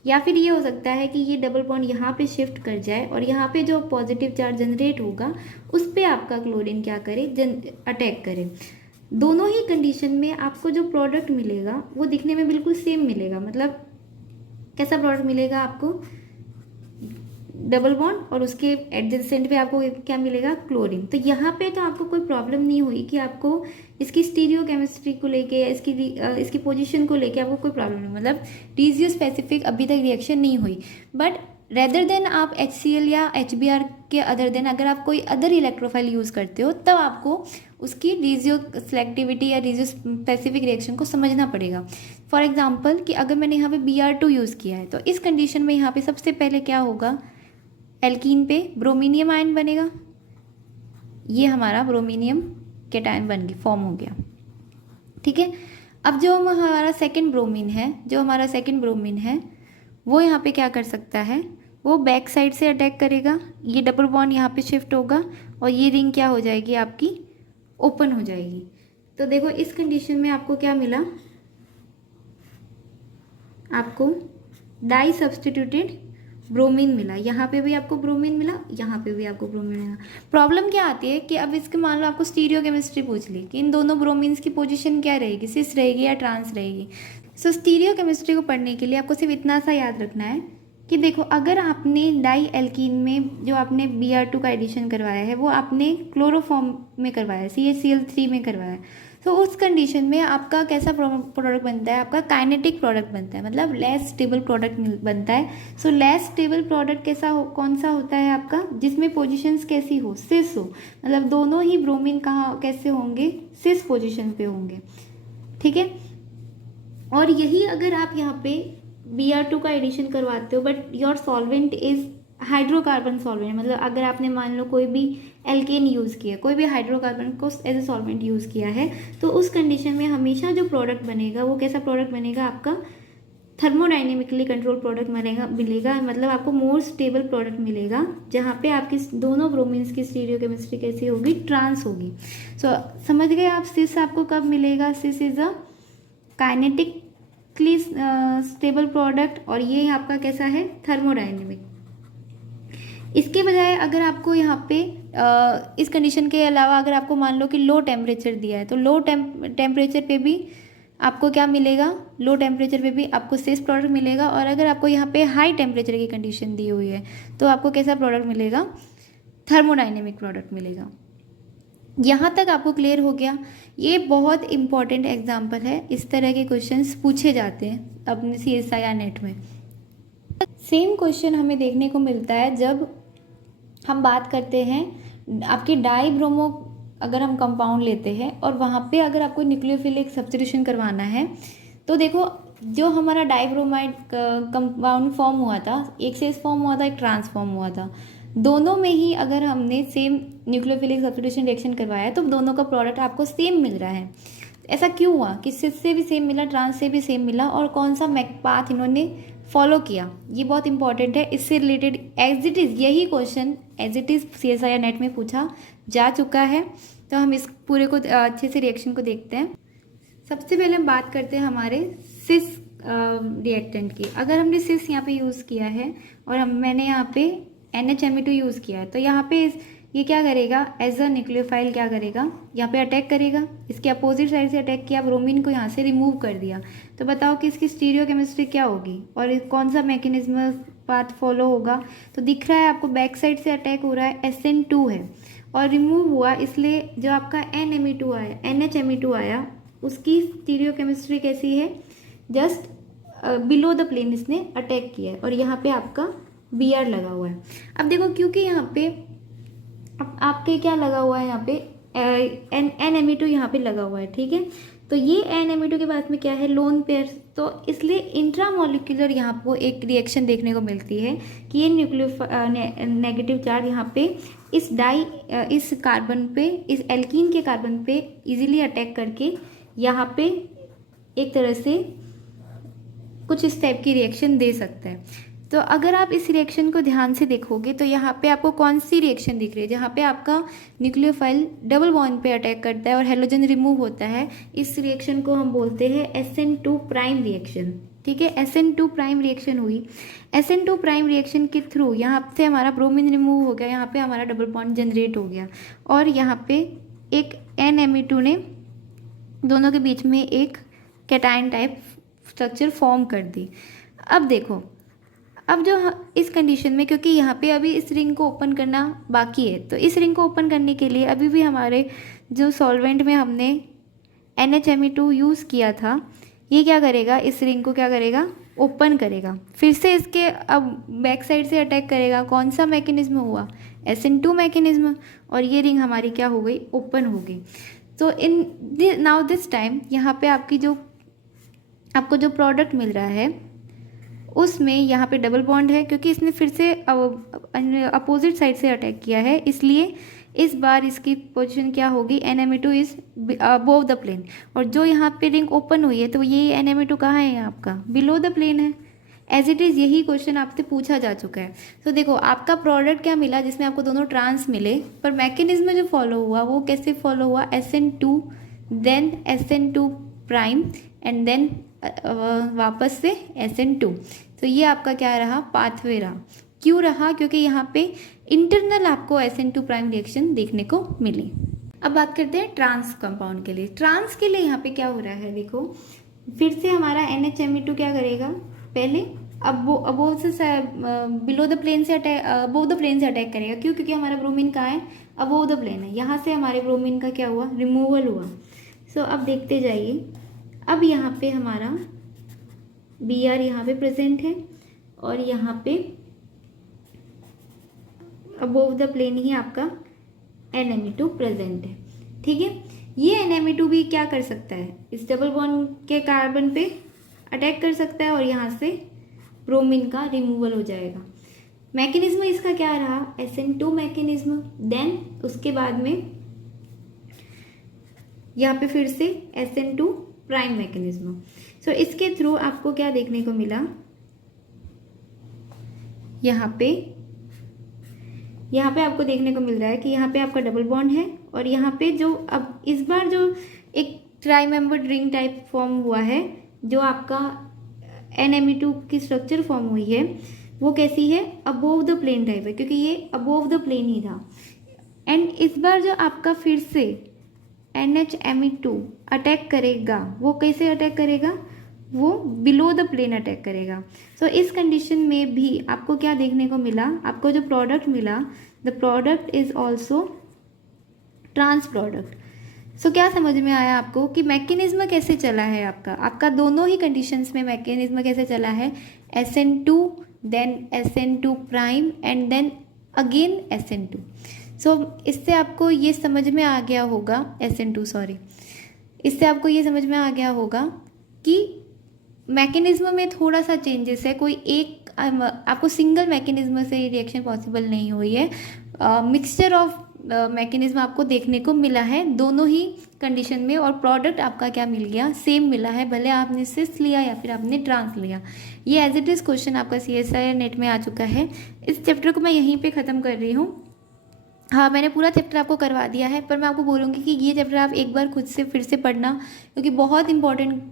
या फिर ये हो सकता है कि ये डबल बॉन्ड यहाँ पे शिफ्ट कर जाए और यहाँ पे जो पॉजिटिव चार्ज जनरेट होगा उस पे आपका क्लोरीन क्या करे, अटैक करे। दोनों ही कंडीशन में आपको जो प्रोडक्ट मिलेगा वो दिखने में बिल्कुल सेम मिलेगा। मतलब कैसा प्रोडक्ट मिलेगा आपको, डबल बॉन्ड और उसके एडजेसेंट पे आपको क्या मिलेगा, क्लोरीन। तो यहाँ पे तो आपको कोई प्रॉब्लम नहीं हुई कि आपको इसकी स्टीरियो केमिस्ट्री को लेके या इसकी पोजीशन को लेके आपको कोई प्रॉब्लम नहीं, मतलब रीजियो स्पेसिफिक अभी तक रिएक्शन नहीं हुई। बट रेदर देन आप HCl या HBr के अदर देन अगर आप कोई अदर इलेक्ट्रोफाइल यूज़ करते हो तब आपको उसकी रिजियो सेलेक्टिविटी या रिजियो स्पेसिफिक रिएक्शन को समझना पड़ेगा। फॉर एग्जांपल कि अगर मैंने यहाँ पे Br2 यूज़ किया है तो इस कंडीशन में यहाँ पे सबसे पहले क्या होगा, एल्कीन पे ब्रोमीनियम आयन बनेगा, ये हमारा ब्रोमीनियम कैटायन बन गया, फॉर्म हो गया। ठीक है, अब जो हमारा सेकंड ब्रोमीन है वो यहाँ पे क्या कर सकता है, वो बैक साइड से अटैक करेगा, ये डबल बॉन्ड यहाँ पे शिफ्ट होगा और ये रिंग क्या हो जाएगी आपकी, ओपन हो जाएगी। तो देखो इस कंडीशन में आपको क्या मिला, आपको डाई सब्सटीट्यूटेड ब्रोमीन मिला, यहाँ पे भी आपको ब्रोमीन मिला, यहाँ पे भी आपको ब्रोमीन मिला। प्रॉब्लम क्या आती है कि अब इसके मान लो आपको स्टीरियो केमिस्ट्री पूछ ली कि इन दोनों ब्रोमीन्स की पोजीशन क्या रहेगी, सिस रहेगी या ट्रांस रहेगी। सो स्टीरियो केमिस्ट्री को पढ़ने के लिए आपको सिर्फ इतना सा याद रखना है कि देखो अगर आपने डाई एल्कीन में जो आपने Br2 का एडिशन करवाया है वो आपने क्लोरोफॉर्म में करवाया है, CaCl3 में करवाया है, तो उस कंडीशन में आपका कैसा प्रोडक्ट बनता है, आपका काइनेटिक प्रोडक्ट बनता है, मतलब लेस स्टेबल प्रोडक्ट बनता है। सो लेस स्टेबल प्रोडक्ट कौन सा होता है आपका, जिसमें पोजीशंस कैसी हो, सिस हो, मतलब दोनों ही ब्रोमीन कहाँ कैसे होंगे, सिस पोजीशन पे होंगे। ठीक है, और यही अगर आप यहाँ पे Br2 का एडिशन करवाते हो but your solvent is hydrocarbon solvent, मतलब अगर आपने मान लो कोई भी एल्केन यूज़ किया, कोई भी हाइड्रोकार्बन को एज ए सॉल्वेंट यूज़ किया है, तो उस कंडीशन में हमेशा जो प्रोडक्ट बनेगा वो कैसा प्रोडक्ट बनेगा, आपका थर्मोडाइनेमिकली कंट्रोल प्रोडक्ट मिलेगा, मतलब आपको मोर स्टेबल प्रोडक्ट मिलेगा, जहाँ पे आपकी दोनों ब्रोमीन्स की स्टीरियो केमिस्ट्री कैसी होगी, ट्रांस होगी। सो समझ गए आप, सिस आपको कब मिलेगा, cis is a kinetically stable product, और ये आपका कैसा है, थर्मोडाइनेमिक। इसके बजाय अगर आपको यहाँ पे इस कंडीशन के अलावा अगर आपको मान लो कि लो टेम्परेचर दिया है, तो लो टेम्परेचर पे भी आपको क्या मिलेगा, लो टेम्परेचर पे भी आपको सिस प्रोडक्ट मिलेगा, और अगर आपको यहाँ पे हाई टेम्परेचर की कंडीशन दी हुई है तो आपको कैसा प्रोडक्ट मिलेगा, थर्मोडाइनेमिक प्रोडक्ट मिलेगा। यहाँ तक आपको क्लियर हो गया। ये बहुत इंपॉर्टेंट एग्जाम्पल है, इस तरह के क्वेश्चंस पूछे जाते हैं अपने CSI या नेट में। सेम क्वेश्चन हमें देखने को मिलता है जब हम बात करते हैं आपकी डाई ब्रोमो, अगर हम कंपाउंड लेते हैं और वहाँ पे अगर आपको न्यूक्लियोफिलिक सब्स्टिट्यूशन करवाना है, तो देखो जो हमारा डाइब्रोमाइड कंपाउंड फॉर्म हुआ था, एक सिस फॉर्म हुआ था, एक ट्रांस फॉर्म हुआ था, दोनों में ही अगर हमने सेम न्यूक्लियोफिलिक सब्स्टिट्यूशन रिएक्शन करवाया तो दोनों का प्रोडक्ट आपको सेम मिल रहा है। ऐसा क्यों हुआ कि सिस से भी सेम मिला, ट्रांस से भी सेम मिला, और कौन सा पाथ इन्होंने फॉलो किया, ये बहुत इंपॉर्टेंट है। इससे रिलेटेड एज इट इज़ यही question as it is CSI या नेट में पूछा जा चुका है। तो हम इस पूरे को अच्छे से रिएक्शन को देखते हैं। सबसे पहले हम बात करते हैं हमारे सिस रिएक्टेंट की। अगर हमने सिस यहाँ पे यूज़ किया है और मैंने यहाँ पे NHMe2 यूज़ किया है, तो यहाँ पे ये क्या करेगा, एज अ न्यूक्लियोफाइल क्या करेगा, यहाँ पे अटैक करेगा, इसके अपोजिट साइड से अटैक किया, ब्रोमीन को यहाँ से रिमूव कर दिया। तो बताओ कि इसकी स्टीरियो केमिस्ट्री क्या होगी और कौन सा मैकेनिज्म पाथ फॉलो होगा। तो दिख रहा है आपको बैक साइड से अटैक हो रहा है, SN2 है और रिमूव हुआ, इसलिए जो आपका NHMe2 आया उसकी स्टीरियो केमिस्ट्री कैसी है, जस्ट बिलो द प्लेन इसने अटैक किया है और यहाँ पे आपका Br लगा हुआ है। अब देखो क्योंकि यहाँ पे आपके क्या लगा हुआ है, यहाँ पे NMe2 यहाँ पे लगा हुआ है, ठीक है। तो ये NMe2 के बाद में क्या है, लोन पेयर, तो इसलिए इंट्रामोलिकुलर यहाँ पे एक रिएक्शन देखने को मिलती है कि ये नेगेटिव चार्ज यहाँ पे इस कार्बन पे, इस एल्कीन के कार्बन पे इजीली अटैक करके यहाँ पे एक तरह से कुछ इस टाइप की रिएक्शन दे सकता है। तो अगर आप इस रिएक्शन को ध्यान से देखोगे तो यहाँ पे आपको कौन सी रिएक्शन दिख रही है, जहाँ पे आपका न्यूक्लियोफाइल डबल बॉन्ड पे अटैक करता है और हेलोजन रिमूव होता है। इस रिएक्शन को हम बोलते हैं SN2 प्राइम रिएक्शन, ठीक है। SN2 प्राइम रिएक्शन हुई, SN2 प्राइम रिएक्शन के थ्रू यहाँ से हमारा ब्रोमीन रिमूव हो गया, यहाँ पे हमारा डबल बॉन्ड जनरेट हो गया और यहाँ पे एक NMe2 ने दोनों के बीच में एक कैटायन टाइप स्ट्रक्चर फॉर्म कर दी। अब देखो, अब जो इस कंडीशन में, क्योंकि यहाँ पे अभी इस रिंग को ओपन करना बाकी है, तो इस रिंग को ओपन करने के लिए अभी भी हमारे जो सॉल्वेंट में हमने NHMe2 यूज़ किया था, ये क्या करेगा, इस रिंग को क्या करेगा, ओपन करेगा, फिर से इसके अब बैक साइड से अटैक करेगा। कौन सा मैकेनिज्म हुआ? SN2 मैकेनिज्म, और ये रिंग हमारी क्या हो गई? ओपन हो गई। तो इन नाउ दिस टाइम यहाँ पे आपको जो प्रोडक्ट मिल रहा है उसमें यहाँ पे डबल बॉन्ड है, क्योंकि इसने फिर से अपोजिट साइड से अटैक किया है, इसलिए इस बार इसकी पोजीशन क्या होगी? NME2 is above the plane. और जो यहाँ पे रिंग ओपन हुई है तो ये NME2 कहाँ है? आपका बिलो द प्लेन है। एज इट इज़ यही क्वेश्चन आपसे पूछा जा चुका है। तो देखो आपका प्रोडक्ट क्या मिला जिसमें आपको दोनों ट्रांस मिले, पर मैकेनिज्म जो फॉलो हुआ वो कैसे फॉलो हुआ? SN2 then SN2 prime and then वापस से SN2। तो ये आपका क्या रहा? पाथवे रहा। क्यों रहा? क्योंकि यहाँ पे इंटरनल आपको SN2 प्राइम रिएक्शन देखने को मिली। अब बात करते हैं ट्रांस कंपाउंड के लिए। ट्रांस के लिए यहाँ पे क्या हो रहा है? देखो फिर से हमारा NHME2 क्या करेगा? पहले अबोव से बिलो द प्लेन से अबोव द प्लेन से अटैक करेगा। क्यों? क्योंकि हमारा ब्रोमीन कहाँ है? अबोव द प्लेन है। यहाँ से हमारे ब्रोमीन का क्या हुआ? रिमूवल हुआ। सो अब देखते जाइए, अब यहाँ पे हमारा Br यहाँ पे प्रेजेंट है और यहाँ पे अबोव द प्लेन ही आपका NME2 प्रेजेंट है। ठीक है, ये NME2 भी क्या कर सकता है? इस डबल बॉन्ड के कार्बन पे अटैक कर सकता है और यहाँ से ब्रोमीन का रिमूवल हो जाएगा। मैकेनिज्म इसका क्या रहा? SN2 मैकेनिज्म, देन उसके बाद में यहाँ पे फिर से SN2 प्राइम मैकेनिज्म। सो इसके थ्रू आपको क्या देखने को मिला? यहाँ पे आपको देखने को मिल रहा है कि यहाँ पे आपका डबल बॉन्ड है और यहाँ पे जो अब इस बार जो एक try membered ring type form हुआ है, जो आपका NME2 की स्ट्रक्चर फॉर्म हुई है, वो कैसी है? अबोव द प्लेन टाइप है, क्योंकि ये अबोव द प्लेन ही था। एंड इस बार जो आपका फिर से NHME2 अटैक करेगा, वो कैसे अटैक करेगा? वो बिलो द प्लेन अटैक करेगा। सो इस कंडीशन में भी आपको क्या देखने को मिला? आपको जो प्रोडक्ट मिला, the product is also trans product. So क्या समझ में आया आपको कि मैकेनिज्म कैसे चला है? आपका दोनों ही कंडीशंस में मैकेनिज्म कैसे चला है? SN2 then SN2 prime and then again SN2। So इससे आपको ये समझ में आ गया होगा, इससे आपको ये समझ में आ गया होगा कि मैकेनिज्म में थोड़ा सा चेंजेस है। कोई एक आपको सिंगल मैकेनिज्म से रिएक्शन पॉसिबल नहीं हुई है, मिक्सचर ऑफ मैकेनिज्म आपको देखने को मिला है दोनों ही कंडीशन में, और प्रोडक्ट आपका क्या मिल गया? सेम मिला है, भले आपने सिस लिया या फिर आपने ट्रांस लिया। ये एज इट इज़ क्वेश्चन आपका CSIR नेट में आ चुका है। इस चैप्टर को मैं यहीं पे ख़त्म कर रही हूँ। हाँ, मैंने पूरा चैप्टर आपको करवा दिया है, पर मैं आपको बोलूँगी कि ये चैप्टर आप एक बार खुद से फिर से पढ़ना, क्योंकि बहुत इंपॉर्टेंट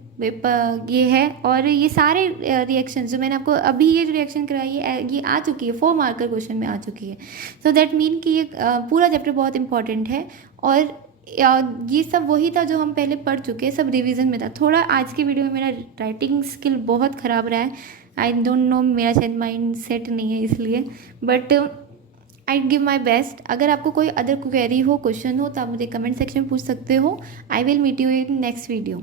ये है। और ये सारे रिएक्शन जो मैंने आपको अभी ये जो रिएक्शन कराई है, ये आ चुकी है, 4 मार्कर क्वेश्चन में आ चुकी है। सो दैट मीन कि ये पूरा चैप्टर बहुत इंपॉर्टेंट है। और ये सब वही था जो हम पहले पढ़ चुके हैं, सब रिवीजन में था। थोड़ा आज के वीडियो में मेरा राइटिंग स्किल बहुत ख़राब रहा है, आई डोंट नो, मेरा शायद माइंड सेट नहीं है इसलिए, but I give my best. अगर आपको कोई अदर क्वेरी हो, क्वेश्चन हो, तो आप मुझे कमेंट सेक्शन में पूछ सकते हो। I will meet you in next video.